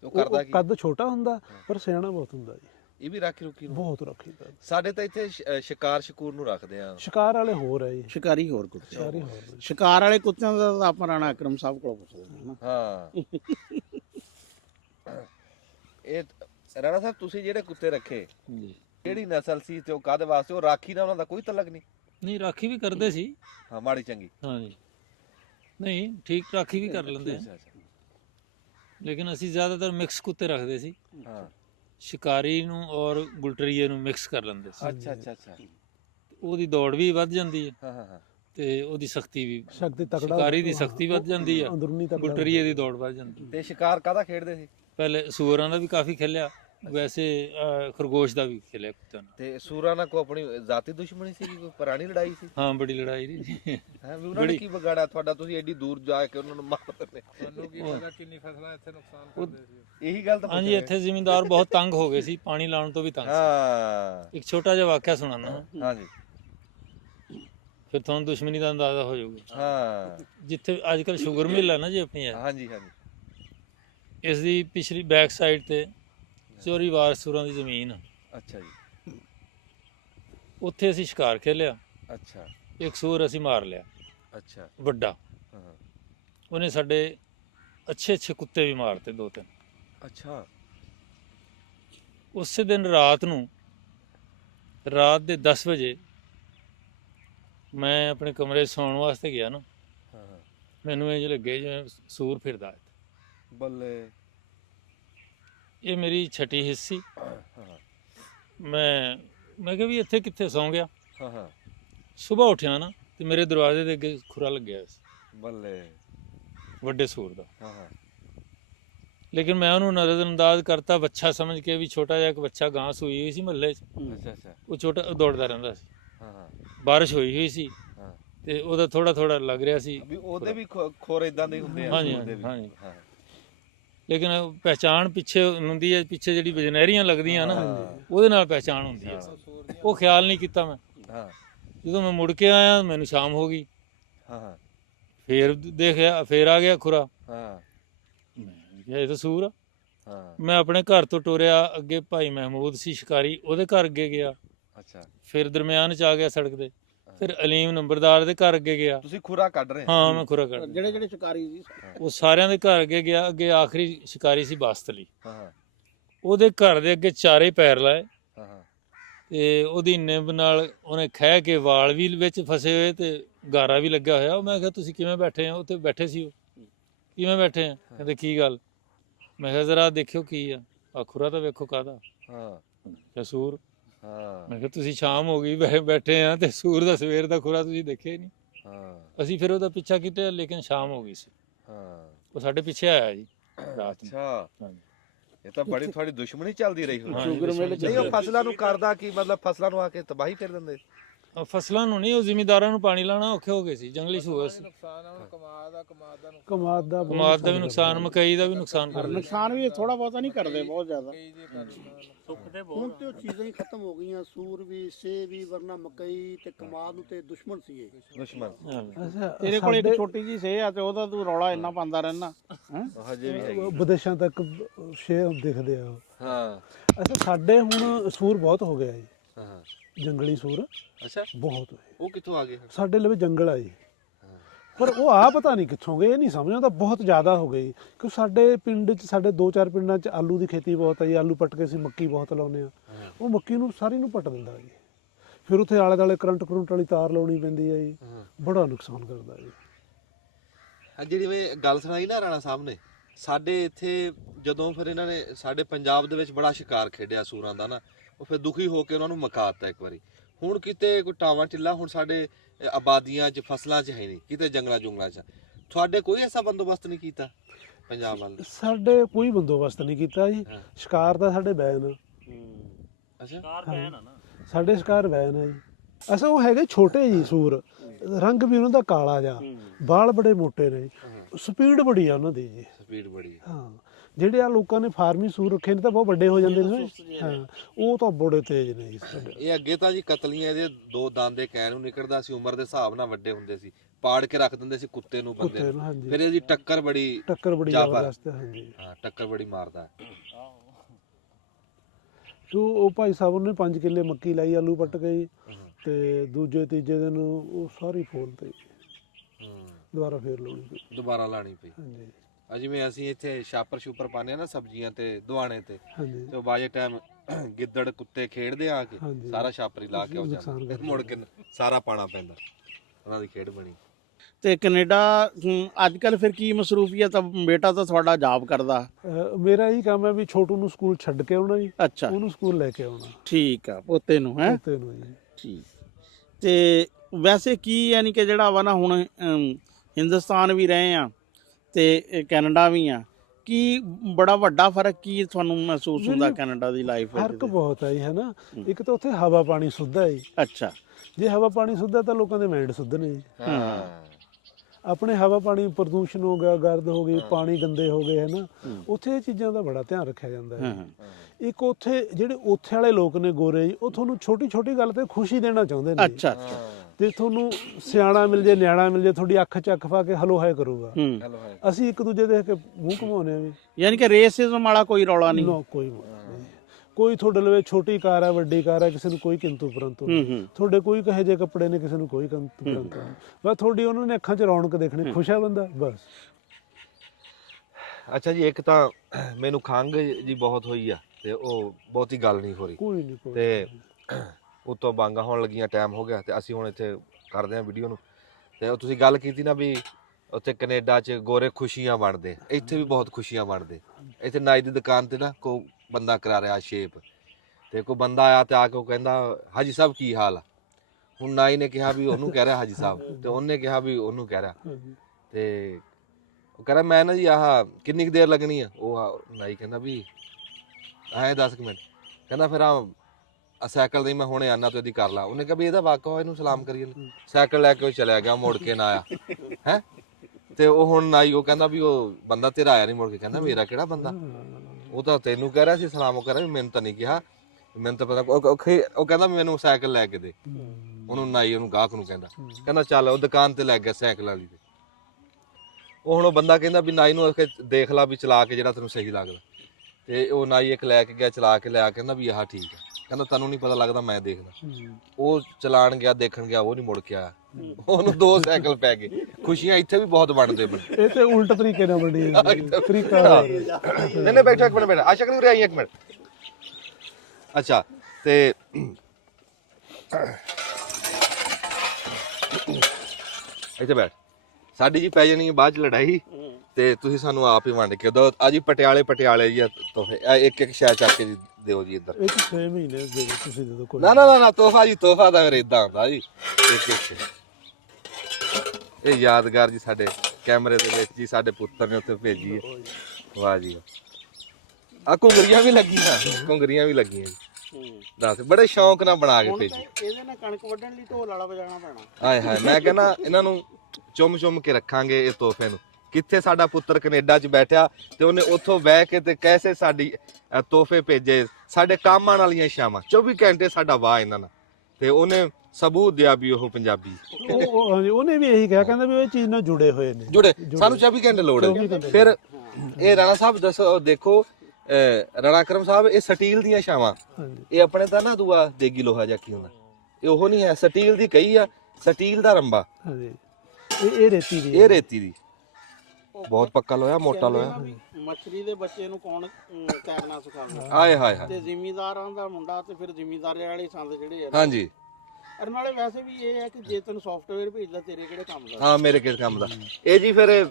ਉਹ ਕਰਦਾ ਉਹ ਕੀ? ਕੱਦ ਛੋਟਾ ਹੁੰਦਾ ਪਰ ਸਿਆਣਾ ਬਹੁਤ ਹੁੰਦਾ ਜੀ, ਇਹ ਵੀ ਰਾਖੀ ਰੁਕੀ ਨੂੰ? ਬਹੁਤ ਰੱਖੀਦਾ। ਸਾਡੇ ਤਾਂ ਇੱਥੇ ਸ਼ਿਕਾਰ ਸ਼ਕੂਰ ਨੂੰ ਰੱਖਦੇ ਆ। ਸ਼ਿਕਾਰ ਵਾਲੇ ਹੋਰ ਆ ਜੀ, ਸ਼ਿਕਾਰੀ ਹੋਰ ਕੁੱਤੇ। ਸ਼ਿਕਾਰੀ ਹੋਰ ਨੇ। ਸ਼ਿਕਾਰ ਵਾਲੇ ਕੁੱਤਿਆਂ ਦਾ ਤਾਂ ਆਪਾਂ ਰਾਣਾ ਅਕਰਮ ਸਾਹਿਬ ਕੋਲ ਪੁੱਛਦੇ ਹਾਂ ਨਾ। ਹਾਂ ਇਹ ਰਾਣਾ ਸਾਹਿਬ ਤੁਸੀਂ ਜਿਹੜੇ ਕੁੱਤੇ ਰੱਖੇ, ਜੀ ਕਿਹੜੀ ਨਸਲ ਸੀ ਤੇ ਉਹ ਕਾਹਦੇ ਵਾਸਤੇ? ਉਹ ਰਾਖੀ ਨਾਲ ਉਹਨਾਂ ਦਾ ਕੋਈ ਤਲਕ ਨਹੀਂ? ਨਹੀਂ ਰਾਖੀ ਵੀ ਕਰਦੇ ਸੀ। ਹਾਂ ਮਾੜੀ ਚੰਗੀ? ਹਾਂਜੀ ਨਹੀਂ ਠੀਕ ਰਾਖੀ ਵੀ ਕਰ ਲੈਂਦੇ ਆ, ਅੱਛਾ ਅੱਛਾ ਲੇਕਿਨ ਅਸੀਂ ਜ਼ਿਆਦਾਤਰ ਮਿਕਸ ਕੁੱਤੇ ਰੱਖਦੇ ਸੀ। ਹਾਂ ਸ਼ਿਕਾਰੀ ਨੂੰ ਔਰ ਗੁਲਟਰੀਏ ਨੂੰ ਮਿਕਸ ਕਰ ਲੈਂਦੇ ਸੀ। ਅੱਛਾ ਅੱਛਾ ਅੱਛਾ ਉਹਦੀ ਦੌੜ ਵੀ ਵੱਧ ਜਾਂਦੀ ਹੈ ਹਾਂ ਹਾਂ ਹਾਂ ਤੇ ਉਹਦੀ ਸਖਤੀ ਵੀ, ਸ਼ਕਤੀ ਤਕੜਾ, ਸ਼ਿਕਾਰੀ ਦੀ ਸਖਤੀ ਵੱਧ ਜਾਂਦੀ ਆ, ਅੰਦਰੂਨੀ ਤਕੜਾ। ਗੁਲਟਰੀਏ ਦੀ ਦੌੜ ਵੱਧ ਜਾਂਦੀ। ਤੇ ਸ਼ਿਕਾਰ ਕਾਹਦਾ ਖੇਡਦੇ ਸੀ? ਪਹਿਲੇ ਸੂਰਾਂ ਦਾ ਵੀ ਕਾਫੀ ਖੇਲਿਆ, ਵੈਸੇ ਖਰਗੋਸ਼ ਦਾ ਵੀ ਖੇਲਿਆ ਕੁੱਤਿਆਂ ਨਾਲ। ਤੇ ਸੂਰਾਂ ਨਾਲ ਕੋ ਆਪਣੀ ਜ਼ਾਤੀ ਦੁਸ਼ਮਣੀ ਸੀ, ਕੋਈ ਪੁਰਾਣੀ ਲੜਾਈ ਸੀ? ਹਾਂ ਬੜੀ ਲੜਾਈ ਰਹੀ। ਹੈ ਵੀ ਉਹਨਾਂ ਨੇ ਕੀ ਵਿਗਾੜਿਆ ਤੁਹਾਡਾ, ਤੁਸੀਂ ਐਡੀ ਦੂਰ ਜਾ ਕੇ ਉਹਨਾਂ ਨੂੰ ਮਾਰਦੇ ਨੇ? ਤੁਹਾਨੂੰ ਕੀ ਪਤਾ ਕਿੰਨੀ ਫਸਲਾਂ ਇੱਥੇ ਨੁਕਸਾਨ ਕਰਦੇ ਸੀ। ਇਹੀ ਗੱਲ ਤਾਂ ਪੁੱਛ ਹਾਂਜੀ ਰਹੇ। ਇੱਥੇ ਜ਼ਿਮੀਂਦਾਰ ਬਹੁਤ ਤੰਗ ਹੋ ਗਏ ਸੀ, ਪਾਣੀ ਲਾਉਣ ਤੋਂ ਵੀ ਤੰਗ ਸੀ। ਹਾਂ ਇੱਕ ਛੋਟਾ ਜਿਹਾ ਵਾਕਿਆ ਸੁਣਾਉਣਾ, ਹਾਂਜੀ ਫਿਰ ਤੁਹਾਨੂੰ ਦੁਸ਼ਮਣੀ ਦਾ ਅੰਦਾਜ਼ਾ ਹੋ ਜਾਊਗਾ। ਹਾਂ ਜਿੱਥੇ ਅੱਜ ਕੱਲ ਸ਼ੂਗਰ ਮਿਲ ਹੈ ਨਾ ਜੀ ਆਪਣੀ ਹੈ, ਹਾਂਜੀ ਹਾਂਜੀ ਇਸ ਦੀ ਪਿਛਲੀ ਬੈਕ ਸਾਈਡ ਤੇ ਚੋਰੀ ਵਾਰ ਸੂਰਾਂ ਦੀ ਜ਼ਮੀਨ ਆ। ਅੱਛਾ ਜੀ ਉੱਥੇ ਅਸੀਂ ਸ਼ਿਕਾਰ ਖੇਲਿਆ, ਅੱਛਾ ਇੱਕ ਸੂਰ ਅਸੀਂ ਮਾਰ ਲਿਆ ਅੱਛਾ ਵੱਡਾ। ਹਾਂ ਉਹਨੇ ਸਾਡੇ ਅੱਛੇ ਕੁੱਤੇ ਵੀ ਮਾਰਤੇ 2-3। ਅੱਛਾ ਉਸੇ ਦਿਨ ਰਾਤ ਨੂੰ, ਰਾਤ ਦੇ 10 ਵਜੇ ਮੈਂ ਆਪਣੇ ਕਮਰੇ 'ਚ ਸੌਣ ਵਾਸਤੇ ਗਿਆ ਨਾ, ਹਾਂ ਹਾਂ ਮੈਨੂੰ ਇੰਝ ਲੱਗੇ ਜਿਵੇਂ ਸੂਰ ਫਿਰਦਾ ਹੈ। ਬੱਲੇ ਇਹ ਮੇਰੀ ਛਟੀ ਹਿੱਸ ਸੀ। ਹਾਂ ਮੈਂ ਕਿਹਾ ਵੀ ਇੱਥੇ ਕਿੱਥੇ ਸੌਂ ਗਿਆ। ਹਾਂ ਹਾਂ ਸਵੇਰ ਉੱਠਿਆ ਨਾ ਤੇ ਮੇਰੇ ਦਰਵਾਜ਼ੇ ਦੇ ਅੱਗੇ ਖੁਰਾ ਲੱਗਿਆ ਹੋਇਆ ਸੀ ਬੱਲੇ ਵੱਡੇ ਸੂਰ ਦਾ। ਹਾਂ ਹਾਂ ਲੇਕਿਨ ਮੈਂ ਉਹਨੂੰ ਨਜ਼ਰਅੰਦਾਜ਼ ਕਰਤਾ, ਬੱਚਾ ਸਮਝ ਕੇ, ਵੀ ਛੋਟਾ ਜਿਹਾ ਇੱਕ ਬੱਚਾ ਗਾਂ ਸੂਈ ਹੋਈ ਸੀ ਮਹੱਲੇ 'ਚ, ਅੱਛਾ ਅੱਛਾ ਉਹ ਛੋਟਾ ਦੌੜਦਾ ਰਹਿੰਦਾ ਸੀ। ਹਾਂ ਹਾਂ ਬਾਰਿਸ਼ ਹੋਈ ਸੀ ਹਾਂ ਤੇ ਉਹਦਾ ਥੋੜਾ ਲੱਗ ਰਿਹਾ ਸੀ। ਵੀ ਉਹਦੇ ਵੀ ਖੋਰ ਇਦਾਂ ਦੇ ਹੁੰਦੇ ਆ? ਹਾਂਜੀ, ਉਹਦੇ ਵੀ? ਹਾਂਜੀ। ਹਾਂ ਲੇਕਿਨ ਪਹਿਚਾਣ ਪਿੱਛੇ ਹੁੰਦੀ ਹੈ, ਪਿੱਛੇ ਜਿਹੜੀ ਬਜਨੈਰੀਆਂ ਲੱਗਦੀਆਂ ਨਾ, ਉਹਦੇ ਨਾਲ ਪਹਿਚਾਣ ਹੁੰਦੀ ਹੈ। ਉਹ ਖਿਆਲ ਨਹੀਂ ਕੀਤਾ ਮੈਂ। ਹਾਂ ਜਦੋਂ ਮੈਂ ਮੁੜ ਕੇ ਆਇਆ ਮੈਨੂੰ ਸ਼ਾਮ ਹੋ ਗਈ, ਹਾਂ ਹਾਂ ਫੇਰ ਦੇਖਿਆ, ਫੇਰ ਆ ਗਿਆ ਖੁਰਾ। ਹਾਂ ਮੈਂ ਕਿਹਾ ਇਹ ਤਾਂ ਸੂਰ ਆ। ਹਾਂ ਮੈਂ ਆਪਣੇ ਘਰ ਤੋਂ ਟੁਰਿਆ, ਅੱਗੇ ਭਾਈ ਮਹਿਮੂਦ ਸੀ ਸ਼ਿਕਾਰੀ, ਉਹਦੇ ਘਰ ਅੱਗੇ ਗਿਆ, ਅੱਛਾ ਫਿਰ ਦਰਮਿਆਨ 'ਚ ਆ ਗਿਆ ਸੜਕ ਦੇ। ਫਿਰ ਅਲੀਮ ਨੰਬਰਦਾਰ ਦੇ ਘਰ ਅੱਗੇ ਗਿਆ। ਤੁਸੀਂ ਖੁਰਾ ਕੱਢ ਰਹੇ ਹਾਂ ਮੈਂ ਖੁਰਾ ਕੱਢ ਜਿਹੜੇ ਜਿਹੜੇ ਸ਼ਿਕਾਰੀ ਸੀ ਉਹ ਸਾਰਿਆਂ ਦੇ ਘਰ ਅੱਗੇ ਗਿਆ। ਅੱਗੇ ਆਖਰੀ ਸ਼ਿਕਾਰੀ ਸੀ ਬਾਸਤਲੀ, ਹਾਂ ਉਹਦੇ ਘਰ ਦੇ ਅੱਗੇ ਚਾਰੇ ਪੈਰ ਲਾਏ ਹਾਂ ਤੇ ਉਹਦੀ ਨਿੰਬ ਨਾਲ ਉਹਨੇ ਖਹਿ ਕੇ ਵਾਲ ਵੀ ਵਿੱਚ ਫਸੇ ਹੋਏ ਤੇ ਗਾਰਾ ਵੀ ਲੱਗਿਆ ਹੋਇਆ। ਮੈਂ ਕਿਹਾ ਤੁਸੀਂ ਕਿਵੇਂ ਬੈਠੇ ਹੋ? ਉੱਥੇ ਬੈਠੇ ਸੀ ਉਹ, ਕਿਵੇਂ ਬੈਠੇ ਆ? ਕਹਿੰਦੇ ਕੀ ਗੱਲ? ਮੈਂ ਕਿਹਾ ਜ਼ਰਾ ਦੇਖਿਓ ਕੀ ਆ, ਖੁਰਾ ਤਾਂ ਵੇਖੋ ਕਾਹਦਾ। ਹਾਂ ਸੂਰ। ਹਾਂ ਮੈਂ ਕਿਹਾ ਤੁਸੀਂ ਸ਼ਾਮ ਹੋ ਗਈ ਬੈਠੇ ਆ ਤੇ ਸੂਰ ਦਾ ਸਵੇਰ ਦਾ ਖੁਰਾ ਤੁਸੀਂ ਦੇਖਿਆ ਹੀ ਨਹੀਂ। ਹਾਂ ਅਸੀਂ ਫਿਰ ਉਹਦਾ ਪਿੱਛਾ ਕੀਤਾ ਲੇਕਿਨ ਸ਼ਾਮ ਹੋ ਗਈ ਸੀ। ਹਾਂ ਉਹ ਸਾਡੇ ਪਿੱਛੇ ਆਇਆ ਜੀ ਰਾਤ ਨੂੰ। ਅੱਛਾ ਹਾਂਜੀ। ਇਹ ਤਾਂ ਬੜੀ ਤੁਹਾਡੀ ਦੁਸ਼ਮਣੀ ਚੱਲਦੀ ਰਹੀ ਹੋਣੀ। ਹਾਂ, ਸ਼ੂਗਰ ਮਿਲ ਨਹੀਂ ਉਹ ਫਸਲਾਂ ਨੂੰ ਕਰਦਾ ਕੀ ਮਤਲਬ ਫਸਲਾਂ ਨੂੰ ਆ ਕੇ ਤਬਾਹੀ ਕਰ ਦਿੰਦੇ? ਫਸਲਾਂ ਨੂੰ ਨਹੀਂ, ਉਹ ਜ਼ਿਮੀਂਦਾਰਾਂ ਨੂੰ ਪਾਣੀ ਲਾਣਾ ਔਖੇ ਹੋ ਗਏ ਸੀ, ਜੰਗਲੀ ਸੂਰ ਸੀ। ਨੁਕਸਾਨ ਆ ਹੁਣ ਕਮਾਦ ਦਾ ਕਮਾਦ ਦਾ ਕਮਾਦ ਦਾ ਵੀ ਨੁਕਸਾਨ, ਮਕਈ ਦਾ ਵੀ ਨੁਕਸਾਨ ਕਰ ਰਹੇ। ਨੁਕਸਾਨ ਵੀ ਥੋੜਾ ਬਹੁਤਾ ਨਹੀਂ ਕਰਦੇ, ਬਹੁਤ ਜ਼ਿਆਦਾ। ਹੁਣ ਤੇ ਉਹ ਚੀਜ਼ਾਂ ਹੀ ਖਤਮ ਹੋ ਗਈਆਂ, ਸੂਰ ਵੀ, ਸੇ ਵੀ, ਵਰਨਾ ਮਕਈ ਤੇ ਕਮਾਦ ਨੂੰ ਤੇ ਦੁਸ਼ਮਣ ਸੀ ਇਹ। ਦੁਸ਼ਮਣ ਤੇਰੇ ਕੋਲ ਇੱਕ ਛੋਟੀ ਜੀ ਸੇ ਆ ਤੇ ਉਹਦਾ ਤੂੰ ਰੌਲਾ ਇੰਨਾ ਪਾਉਂਦਾ ਰਹਿਣਾ। ਹਜੇ ਵੀ ਹੈਗੀ। ਵਿਦੇਸ਼ਾਂ ਤੱਕ ਸ਼ੇਰ ਦਿਖਦੇ ਆ ਉਹ। ਹਾਂ ਅੱਛਾ ਸਾਡੇ ਹੁਣ ਸੂਰ ਬਹੁਤ ਹੋ ਗਿਆ ਜੀ, ਹਾਂ ਜੰਗਲੀ ਸੂਰ ਅੱਛਾ ਬਹੁਤ ਹੋਏ। ਉਹ ਕਿੱਥੋਂ ਆ ਗਏ? ਸਾਡੇ ਲਈ ਜੰਗਲ ਆ ਜੀ, ਪਰ ਉਹ ਆ ਪਤਾ ਨਹੀਂ ਕਿੱਥੋਂ ਗਏ, ਇਹ ਨਹੀਂ ਸਮਝ ਆਉਂਦਾ। ਬਹੁਤ ਜ਼ਿਆਦਾ ਹੋ ਗਈ ਕਿਉਂ ਸਾਡੇ ਪਿੰਡ 'ਚ, ਸਾਡੇ 2-4 ਪਿੰਡਾਂ 'ਚ ਆਲੂ ਦੀ ਖੇਤੀ ਬਹੁਤ ਹੈ ਜੀ। ਆਲੂ ਪੱਟ ਕੇ ਅਸੀਂ ਮੱਕੀ ਬਹੁਤ ਲਾਉਂਦੇ ਆ। ਉਹ ਮੱਕੀ ਨੂੰ ਸਾਰੀ ਨੂੰ ਪੱਟ ਦਿੰਦਾ ਜੀ। ਫਿਰ ਉੱਥੇ ਆਲੇ ਦੁਆਲੇ ਕਰੰਟ ਵਾਲੀ ਤਾਰ ਲਾਉਣੀ ਪੈਂਦੀ ਹੈ ਜੀ, ਬੜਾ ਨੁਕਸਾਨ ਕਰਦਾ ਜੀ। ਜਿਹੜੀ ਗੱਲ ਸੁਣਾਈ ਨਾ ਰਾਣਾ ਸਾਹਿਬ ਨੇ, ਸਾਡੇ ਇੱਥੇ ਜਦੋਂ ਫਿਰ ਇਹਨਾਂ ਨੇ ਸਾਡੇ ਪੰਜਾਬ ਦੇ ਵਿੱਚ ਬੜਾ ਸ਼ਿਕਾਰ ਖੇਡਿਆ ਸੂਰਾਂ ਦਾ ਨਾ, ਉਹ ਫਿਰ ਦੁਖੀ ਹੋ ਕੇ ਉਹਨਾਂ ਨੂੰ ਮਕਾਤਾ ਇੱਕ ਵਾਰੀ। ਹੁਣ ਕਿਤੇ ਕੋਈ ਟਾਵਾਂ ਟਿੱਲਾ ਹੁਣ ਸਾਡੇ ਆਬਾਦੀਆਂ 'ਚ ਫਸਲਾਂ 'ਚ ਹੈ ਨਹੀਂ, ਕਿਤੇ ਜੰਗਲਾਂ ਜੁੰਗਲਾਂ 'ਚ। ਤੁਹਾਡੇ ਕੋਈ ਐਸਾ ਬੰਦੋਬਸਤ ਨਹੀਂ ਕੀਤਾ ਪੰਜਾਬ ਵੱਲ? ਸਾਡੇ ਕੋਈ ਬੰਦੋਬਸਤ ਨਹੀਂ ਕੀਤਾ ਜੀ। ਸ਼ਿਕਾਰ ਦਾ ਸਾਡੇ ਬੈਨ। ਅੱਛਾ ਸਾਡੇ ਸ਼ਿਕਾਰ ਬੈਨ ਹੈ ਜੀ। ਅਸਾਂ ਉਹ ਹੈਗੇ ਛੋਟੇ ਜੀ ਸੂਰ, ਰੰਗ ਵੀ ਉਹਨਾਂ ਦਾ ਕਾਲਾ ਜਾ, ਬਾਲ ਬੜੇ ਮੋਟੇ ਨੇ, ਸਪੀਡ ਬੜੀ ਆ ਉਹਨਾਂ ਦੀ ਜੀ। ਸਪੀਡ ਬੜੀ। ਹਾਂ ਜਿਹੜੇ ਆ ਲੋਕਾਂ ਨੇ ਫਾਰਮੀ ਸੂਰ ਰੱਖੇ ਨੇ ਤਾਂ ਬਹੁਤ ਵੱਡੇ ਹੋ ਜਾਂਦੇ ਨੇ। ਹਾਂ ਉਹ ਤਾਂ ਬੜੇ ਤੇਜ਼ ਨੇ ਜੀ ਸਾਡੇ। ਇਹ ਅੱਗੇ ਤਾਂ ਜੀ ਕਤਲੀਆਂ ਇਹਦੇ 2 ਦੰਦ ਦੇ ਕਹਿਣ ਨੂੰ ਨਿਕਲਦਾ ਸੀ, ਉਮਰ ਦੇ ਹਿਸਾਬ ਨਾਲ ਵੱਡੇ ਹੁੰਦੇ ਸੀ, ਪਾੜ ਕੇ ਰੱਖ ਦਿੰਦੇ ਸੀ ਕੁੱਤੇ ਨੂੰ, ਬੰਦੇ ਨੂੰ। ਹਾਂਜੀ ਫਿਰ ਇਹਦੀ ਟੱਕਰ ਬੜੀ ਜ਼ਬਰਦਸਤ ਹੈ। ਹਾਂਜੀ ਹਾਂ ਟੱਕਰ ਬੜੀ ਮਾਰਦਾ। ਸੋ ਉਹ ਭਾਈ ਸਾਹਿਬ ਨੇ 5 ਕਿੱਲੇ ਮੱਕੀ ਲਾਈ ਆਲੂ ਪੱਟ ਕੇ ਜੀ, ਤੇ ਦੂਜੇ ਤੀਜੇ ਦਿਨ ਉਹ ਸਾਰੀ ਫੋਲ ਤੇ ਦੁਬਾਰਾ ਫੇਰ ਲਾਉਣੀ ਪਈ। ਦੁਬਾਰਾ ਲਾਣੀ ਪਈ। ਹਾਂਜੀ ਜਿਵੇਂ ਅਸੀਂ ਇੱਥੇ ਛਾਪਰ ਸ਼ੂਪਰ ਪਾਉਂਦੇ ਆ ਨਾ ਸਬਜ਼ੀਆਂ ਤੇ ਦੁਆਣੇ ਤੇ, ਹਾਂਜੀ ਤੇ ਬਾਜੇ ਟਾਈਮ ਗਿੱਦੜ ਕੁੱਤੇ ਖੇਡਦੇ ਆ ਕੇ ਹਾਂਜੀ। ਸਾਰਾ ਛਾਪਰੀ ਲਾ ਕੇ ਹੋ ਨੁਕਸਾਨ ਜਾਂਦਾ, ਕਰਦੇ ਮੁੜ ਕੇ ਸਾਰਾ ਪਾਣਾ ਪੈਂਦਾ। ਉਹਨਾਂ ਦੀ ਖੇਡ ਬਣੀ। ਤੇ ਕੈਨੇਡਾ ਅੱਜ ਕੱਲ ਫਿਰ ਕੀ ਮਸਰੂਫੀਅਤ? ਤਾਂ ਬੇਟਾ ਤਾਂ ਤੁਹਾਡਾ ਜੌਬ ਕਰਦਾ। ਮੇਰਾ ਇਹੀ ਕੰਮ ਹੈ ਵੀ ਛੋਟੂ ਨੂੰ ਸਕੂਲ ਛੱਡ ਕੇ ਆਉਣਾ ਜੀ, ਅੱਛਾ ਉਹਨੂੰ ਸਕੂਲ ਲੈ ਕੇ ਆਉਣਾ, ਠੀਕ ਆ, ਪੋਤੇ ਨੂੰ ਹੈ। ਪੋਤੇ ਨੂੰ ਜੀ। ਠੀਕ। ਤੇ ਵੈਸੇ ਕੀ ਯਾਨੀ ਕਿ ਜਿਹੜਾ ਵਾ ਨਾ ਹੁਣ ਹਿੰਦੁਸਤਾਨ ਵੀ ਰਹੇ ਆ ਤੇ ਕੈਨੇਡਾ ਵੀ ਆ, ਕੀ ਬੜਾ ਵੱਡਾ ਫਰਕ ਕੀ ਤੁਹਾਨੂੰ ਮਹਿਸੂਸ ਹੁੰਦਾ ਕੈਨੇਡਾ ਦੀ ਲਾਈਫ ਵਿੱਚ? ਫਰਕ ਬਹੁਤ ਹੈ ਜੀ, ਹੈ ਨਾ। ਇੱਕ ਤਾਂ ਉੱਥੇ ਹਵਾ ਪਾਣੀ ਸੁੱਧ ਹੈ ਜੀ। ਅੱਛਾ ਜੇ ਹਵਾ ਪਾਣੀ ਸੁੱਧ ਹੈ ਤਾਂ ਲੋਕਾਂ ਦੇ ਮਾਈਂਡ ਸੁੱਧ ਨੇ ਜੀ। ਹਾਂ ਆਪਣੇ ਹਵਾ ਪਾਣੀ ਪ੍ਰਦੂਸ਼ਣ ਹੋ ਗਿਆ, ਗਰਦ ਹੋ ਗਈ, ਪਾਣੀ ਗੰਦੇ ਹੋ ਗਏ, ਹੈ ਨਾ। ਉੱਥੇ ਇਹ ਚੀਜ਼ਾਂ ਦਾ ਬੜਾ ਧਿਆਨ ਰੱਖਿਆ ਜਾਂਦਾ ਹੈ। ਇੱਕ ਉੱਥੇ ਜਿਹੜੇ ਉੱਥੇ ਵਾਲੇ ਲੋਕ ਨੇ ਗੋਰੇ ਜੀ, ਉਹ ਤੁਹਾਨੂੰ ਛੋਟੀ ਛੋਟੀ ਗੱਲ ਤੇ ਖੁਸ਼ੀ ਦੇਣਾ ਚਾਹੁੰਦੇ ਨੇ। ਅੱਛਾ ਅੱਛਾ। ਤੇ ਤੁਹਾਨੂੰ ਸਿਆਣਾ ਮਿਲ ਜੇ, ਨਿਆਣਾ ਮਿਲ ਜੇ, ਤੁਹਾਡੀ ਅੱਖ ਚੱਕ ਪਾ ਕੇ ਹਲੋ ਹਾਏ ਕਰੂਗਾ। ਅਸੀਂ ਇੱਕ ਦੂਜੇ ਦੇਖ ਕੇ ਮੂੰਹ ਘੁਮਾਉਂਦੇ ਆ ਵੀ। ਯਾਨੀ ਕਿ ਰੇਸਿਜ਼ਮ ਵਾਲਾ ਕੋਈ ਰੌਲਾ ਨਹੀਂ? ਨਾ ਕੋਈ ਨਹੀਂ। ਕੋਈ ਤੁਹਾਡੇ ਲਵੇ ਛੋਟੀ ਕਾਰ ਹੈ, ਵੱਡੀ ਕਾਰ ਹੈ, ਕਿਸੇ ਨੂੰ ਕੋਈ ਕਿੰਤੂ ਪਰੰਤੂ ਨਹੀਂ। ਤੁਹਾਡੇ ਕੋਈ ਕਹੇ ਜੇ ਕੱਪੜੇ ਨੇ, ਕਿਸੇ ਨੂੰ ਕੋਈ ਕਿੰਤੂ ਪਰੰਤੂ ਨਹੀਂ। ਬਸ ਤੁਹਾਡੀ ਉਹਨਾਂ ਨੇ ਅੱਖਾਂ 'ਚ ਰੌਣਕ ਦੇਖਣੀ, ਖੁਸ਼ ਹੈ ਬੰਦਾ ਬਸ। ਅੱਛਾ ਜੀ, ਇੱਕ ਤਾਂ ਮੈਨੂੰ ਖੰਘ ਜੀ ਬਹੁਤ ਹੋਈ ਆ ਤੇ ਉਹ ਬਹੁਤੀ ਗੱਲ ਨਹੀਂ ਹੋ ਰਹੀ ਕੋਈ ਨਹੀਂ ਤੇ ਉਤੋਂ ਬਾਂਗਾ ਹੋਣ ਲੱਗੀਆਂ, ਟਾਈਮ ਹੋ ਗਿਆ ਤੇ ਅਸੀਂ ਹੁਣ ਇੱਥੇ ਕਰਦੇ ਹਾਂ ਵੀਡੀਓ ਨੂੰ। ਤੇ ਉਹ ਤੁਸੀਂ ਗੱਲ ਕੀਤੀ ਨਾ ਵੀ ਉੱਥੇ ਕੈਨੇਡਾ 'ਚ ਗੋਰੇ ਖੁਸ਼ੀਆਂ ਵੰਡਦੇ, ਇੱਥੇ ਵੀ ਬਹੁਤ ਖੁਸ਼ੀਆਂ ਵੰਡਦੇ। ਇੱਥੇ ਨਾਈ ਦੀ ਦੁਕਾਨ ਤੇ ਨਾ ਕੋਈ ਬੰਦਾ ਕਰਾ ਰਿਹਾ ਸ਼ੇਪ, ਤੇ ਕੋਈ ਬੰਦਾ ਆਇਆ ਤੇ ਆ ਕੇ ਉਹ ਕਹਿੰਦਾ ਹਾਜੀ ਸਾਹਿਬ ਕੀ ਹਾਲ ਆ। ਹੁਣ ਨਾਈ ਨੇ ਕਿਹਾ ਵੀ ਉਹਨੂੰ ਕਹਿ ਰਿਹਾ ਹਾਜੀ ਸਾਹਿਬ, ਤੇ ਉਹਨੇ ਕਿਹਾ ਵੀ ਉਹਨੂੰ ਕਹਿ ਰਿਹਾ, ਤੇ ਉਹ ਕਹਿੰਦਾ ਮੈਂ ਨਾ ਜੀ ਆਹ ਕਿੰਨੀ ਕੁ ਦੇਰ ਲੱਗਣੀ ਆ। ਉਹ ਨਾਈ ਕਹਿੰਦਾ ਵੀ ਆਏ 10 ਮਿੰਟ। ਕਹਿੰਦਾ ਫਿਰ ਆ ਸਾਈਕਲ ਦੀ ਮੈਂ ਹੁਣੇ ਆਨਾ ਤੂੰ ਇਹਦੀ ਕਰ ਲਾ। ਉਹਨੇ ਕਿਹਾ ਵੀ ਇਹਦਾ ਵਾਕਾ ਹੋਇਆ, ਇਹਨੂੰ ਸਲਾਮ ਕਰੀਏ। ਸਾਈਕਲ ਲੈ ਕੇ ਉਹ ਚਲਿਆ ਗਿਆ, ਮੁੜ ਕੇ ਨਾ ਆਇਆ ਹੈ। ਤੇ ਉਹ ਹੁਣ ਨਾਈ ਉਹ ਕਹਿੰਦਾ ਵੀ ਉਹ ਬੰਦਾ ਤੇਰਾ ਆਇਆ ਨਹੀਂ ਮੁੜ ਕੇ। ਕਹਿੰਦਾ ਮੇਰਾ ਕਿਹੜਾ ਬੰਦਾ, ਉਹ ਤਾਂ ਤੈਨੂੰ ਕਹਿ ਰਿਹਾ ਸੀ ਸਲਾਮ। ਉਹ ਕਹਿ ਰਿਹਾ ਮੈਨੂੰ ਤਾਂ ਨਹੀਂ ਕਿਹਾ, ਮੈਨੂੰ ਤਾਂ ਪਤਾ। ਉਹ ਕਹਿੰਦਾ ਮੈਨੂੰ ਸਾਈਕਲ ਲੈ ਕੇ ਦੇ। ਉਹਨੂੰ ਨਾਈ ਉਹਨੂੰ ਗਾਹਕ ਨੂੰ ਕਹਿੰਦਾ ਚੱਲ ਉਹ ਦੁਕਾਨ ਤੇ ਲੈ ਗਿਆ ਸਾਈਕਲ ਵਾਲੀ ਤੇ। ਉਹ ਹੁਣ ਉਹ ਬੰਦਾ ਕਹਿੰਦਾ ਵੀ ਨਾਈ ਨੂੰ ਦੇਖ ਲਾ ਵੀ ਚਲਾ ਕੇ ਜਿਹੜਾ ਤੈਨੂੰ ਸਹੀ ਲੱਗਦਾ। ਤੇ ਉਹ ਨਾਈ ਇੱਕ ਲੈ ਕੇ ਗਿਆ, ਚਲਾ ਕੇ ਲਿਆ, ਕਹਿੰਦਾ ਵੀ ਆਹ ਠੀਕ ਹੈ। ਕਹਿੰਦਾ ਤੈਨੂੰ ਨਹੀਂ ਪਤਾ ਲੱਗਦਾ, ਮੈਂ ਦੇਖਦਾ। ਹੂੰ। ਉਹ ਚਲਾਣ ਗਿਆ, ਦੇਖਣ ਗਿਆ, ਉਹ ਨਹੀਂ ਮੁੜ ਕੇ ਆਇਆ। ਉਹਨੂੰ 2 ਸਾਈਕਲ ਪੈ ਗਏ। ਖੁਸ਼ੀਆਂ ਇੱਥੇ ਵੀ ਬਹੁਤ ਵੰਡਦੇ ਬਣ। ਇਹ ਤੇ ਉਲਟ ਤਰੀਕੇ ਨਾਲ ਬਣੀ ਤਰੀਕਾ। ਨਹੀਂ ਬੈਠੋ, ਇੱਕ ਮਿੰਟ ਆਸ਼ਾ ਕਰੀ ਉਰੇ ਆਈ, ਇੱਕ ਮਿੰਟ। ਅੱਛਾ, ਤੇ ਇੱਥੇ ਬੈਠ। ਸਾਡੀ ਜੀ ਪੈ ਜਾਣੀ ਬਾਅਦ ਚ ਲੜਾਈ, ਤੇ ਤੁਸੀਂ ਸਾਨੂੰ ਆਪ ਹੀ ਵੰਡ ਕੇ ਦਿਓ। ਆ ਜੀ ਪਟਿਆਲੇ ਜੀ ਤੋਹਫੇ, ਇੱਕ ਇੱਕ ਸ਼ੈ ਚੱਕ ਕੇ ਦਿਓ ਜੀ ਇੱਧਰ। ਇਹ 6 ਮਹੀਨੇ ਦੇ ਦਿਓ, ਤੁਸੀਂ ਦੇ ਦਿਓ ਕੋਈ। ਨਾ ਤੋਹਫਾ ਜੀ, ਤੋਹਫਾ ਤਾਂ ਫਿਰ ਇਦਾਂ ਹੁੰਦਾ ਜੀ, ਇੱਕ ਇੱਕ। ਇਹ ਯਾਦਗਾਰ ਜੀ ਸਾਡੇ ਕੈਮਰੇ ਦੇ ਵਿੱਚ ਜੀ ਸਾਡੇ ਪੁੱਤਰ ਨੇ ਉੱਥੇ ਭੇਜੀ ਹੈ। ਵਾਹ ਜੀ ਆ ਘੁੰਗਰੀਆਂ ਵੀ ਲੱਗੀਆਂ ਜੀ। ਦੱਸ, ਬੜੇ ਸ਼ੌਂਕ ਨਾਲ ਬਣਾ ਕੇ ਭੇਜੀ। ਇਹਦੇ ਨਾਲ ਕਣਕ ਵੱਢਣ ਲਈ ਢੋਲ ਵਾਲਾ ਵਜਾਣਾ ਪੈਣਾ। ਹਾਏ ਹਾਏ, ਮੈਂ ਕਹਿੰਦਾ ਇਹਨਾਂ ਨੂੰ ਚੁੰਮ ਕੇ ਰੱਖਾਂਗੇ ਇਹ ਤੋਹਫੇ ਨੂੰ। ਕਿੱਥੇ ਸਾਡਾ ਪੁੱਤਰ ਕੈਨੇਡਾ 'ਚ ਬੈਠਿਆ ਤੇ ਉਹਨੇ ਉੱਥੋਂ ਬਹਿ ਕੇ ਤੇ ਕੈਸੇ ਸਾਡੀ ਤੋਹਫੇ ਭੇਜੇ, ਸਾਡੇ ਕੰਮ ਆਉਣ ਵਾਲੀਆਂ ਸ਼ਾਮਾਂ। 24 ਘੰਟੇ ਸਾਡਾ ਵਾਹ ਇਹਨਾਂ ਨਾਲ, ਤੇ ਉਹਨੇ ਸਬੂਤ ਦਿਆ ਵੀ ਉਹ ਪੰਜਾਬੀ। ਉਹਨੇ ਵੀ ਇਹੀ ਕਿਹਾ, ਕਹਿੰਦਾ ਵੀ ਉਹ ਚੀਜ਼ ਨਾਲ ਜੁੜੇ ਹੋਏ ਨੇ। ਸਾਨੂੰ 24 ਘੰਟੇ ਲੋੜ ਹੈ। ਫਿਰ ਇਹ ਰਾਣਾ ਸਾਹਿਬ ਦੱਸੋ, ਦੇਖੋ ਰਾਣਾ ਕਰਮ ਸਾਹਿਬ, ਇਹ ਸਟੀਲ ਦੀਆਂ ਛਾਵਾਂ। ਇਹ ਆਪਣੇ ਤਾਂ ਨਾ ਦੂਆ ਦੇਗੀ ਲੋਹਾ ਜਾਂ ਕੀ ਹੁੰਦਾ, ਇਹ ਉਹ ਨਹੀਂ ਹੈ। ਸਟੀਲ ਦੀ ਕਹੀ ਆ, ਸਟੀਲ ਦਾ ਰੰਬਾ। ਇਹ ਰੇਤੀ ਦੀ ਬਹੁਤ ਪੱਕਾ ਲੋਹਾ, ਮੋਟਾ ਲੋਹਾ। ਮੱਛਰੀ ਦੇ ਬੱਚੇ ਨੂੰ ਕੌਣ ਤੈਰਨਾ ਸਿਖਾਉਂਦਾ? ਆਏ ਹਾਏ ਹਾਏ। ਤੇ ਜ਼ਿਮੀਂਦਾਰਾਂ ਦਾ ਮੁੰਡਾ, ਤੇ ਫਿਰ ਜ਼ਿਮੀਂਦਾਰੇ ਵਾਲੇ ਸੰਦ ਜਿਹੜੇ ਆ। ਹਾਂਜੀ। ਅਰ ਨਾਲੇ ਵੈਸੇ ਵੀ ਇਹ ਹੈ ਕਿ ਜੇ ਤੈਨੂੰ ਸੌਫਟਵੇਅਰ ਭੇਜਦਾ, ਤੇਰੇ ਕਿਹੜੇ ਕੰਮ ਦਾ? ਹਾਂ, ਮੇਰੇ ਕਿਹੜੇ ਕੰਮ ਦਾ। ਇਹ ਜੀ ਫਿਰ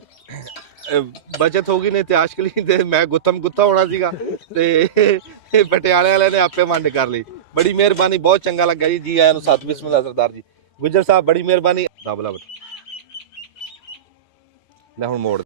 ਬਚਤ ਹੋ ਗਈ, ਨੇ ਤੇ ਆਸ਼ਕਲੀ ਤੇ ਮੈਂ ਗੁੱਤਾ ਹੋਣਾ ਸੀਗਾ, ਤੇ ਇਹ ਪਟਿਆਲੇ ਵਾਲਿਆਂ ਨੇ ਆਪੇ ਵੰਡ ਕਰ ਲਈ। ਬੜੀ ਮਿਹਰਬਾਨੀ, ਬਹੁਤ ਚੰਗਾ ਲੱਗਾ ਜੀ ਆਇਆਂ ਨੂੰ। ਸਤ ਬਿਸਮਿਲ੍ਲਾ ਸਰਦਾਰ ਜੀ, ਗੁੱਜਰ ਸਾਹਿਬ ਬੜੀ ਮਿਹਰਬਾਨੀ। ਦਬਲਾ ਲੈ ਹੁਣ ਮੋੜ।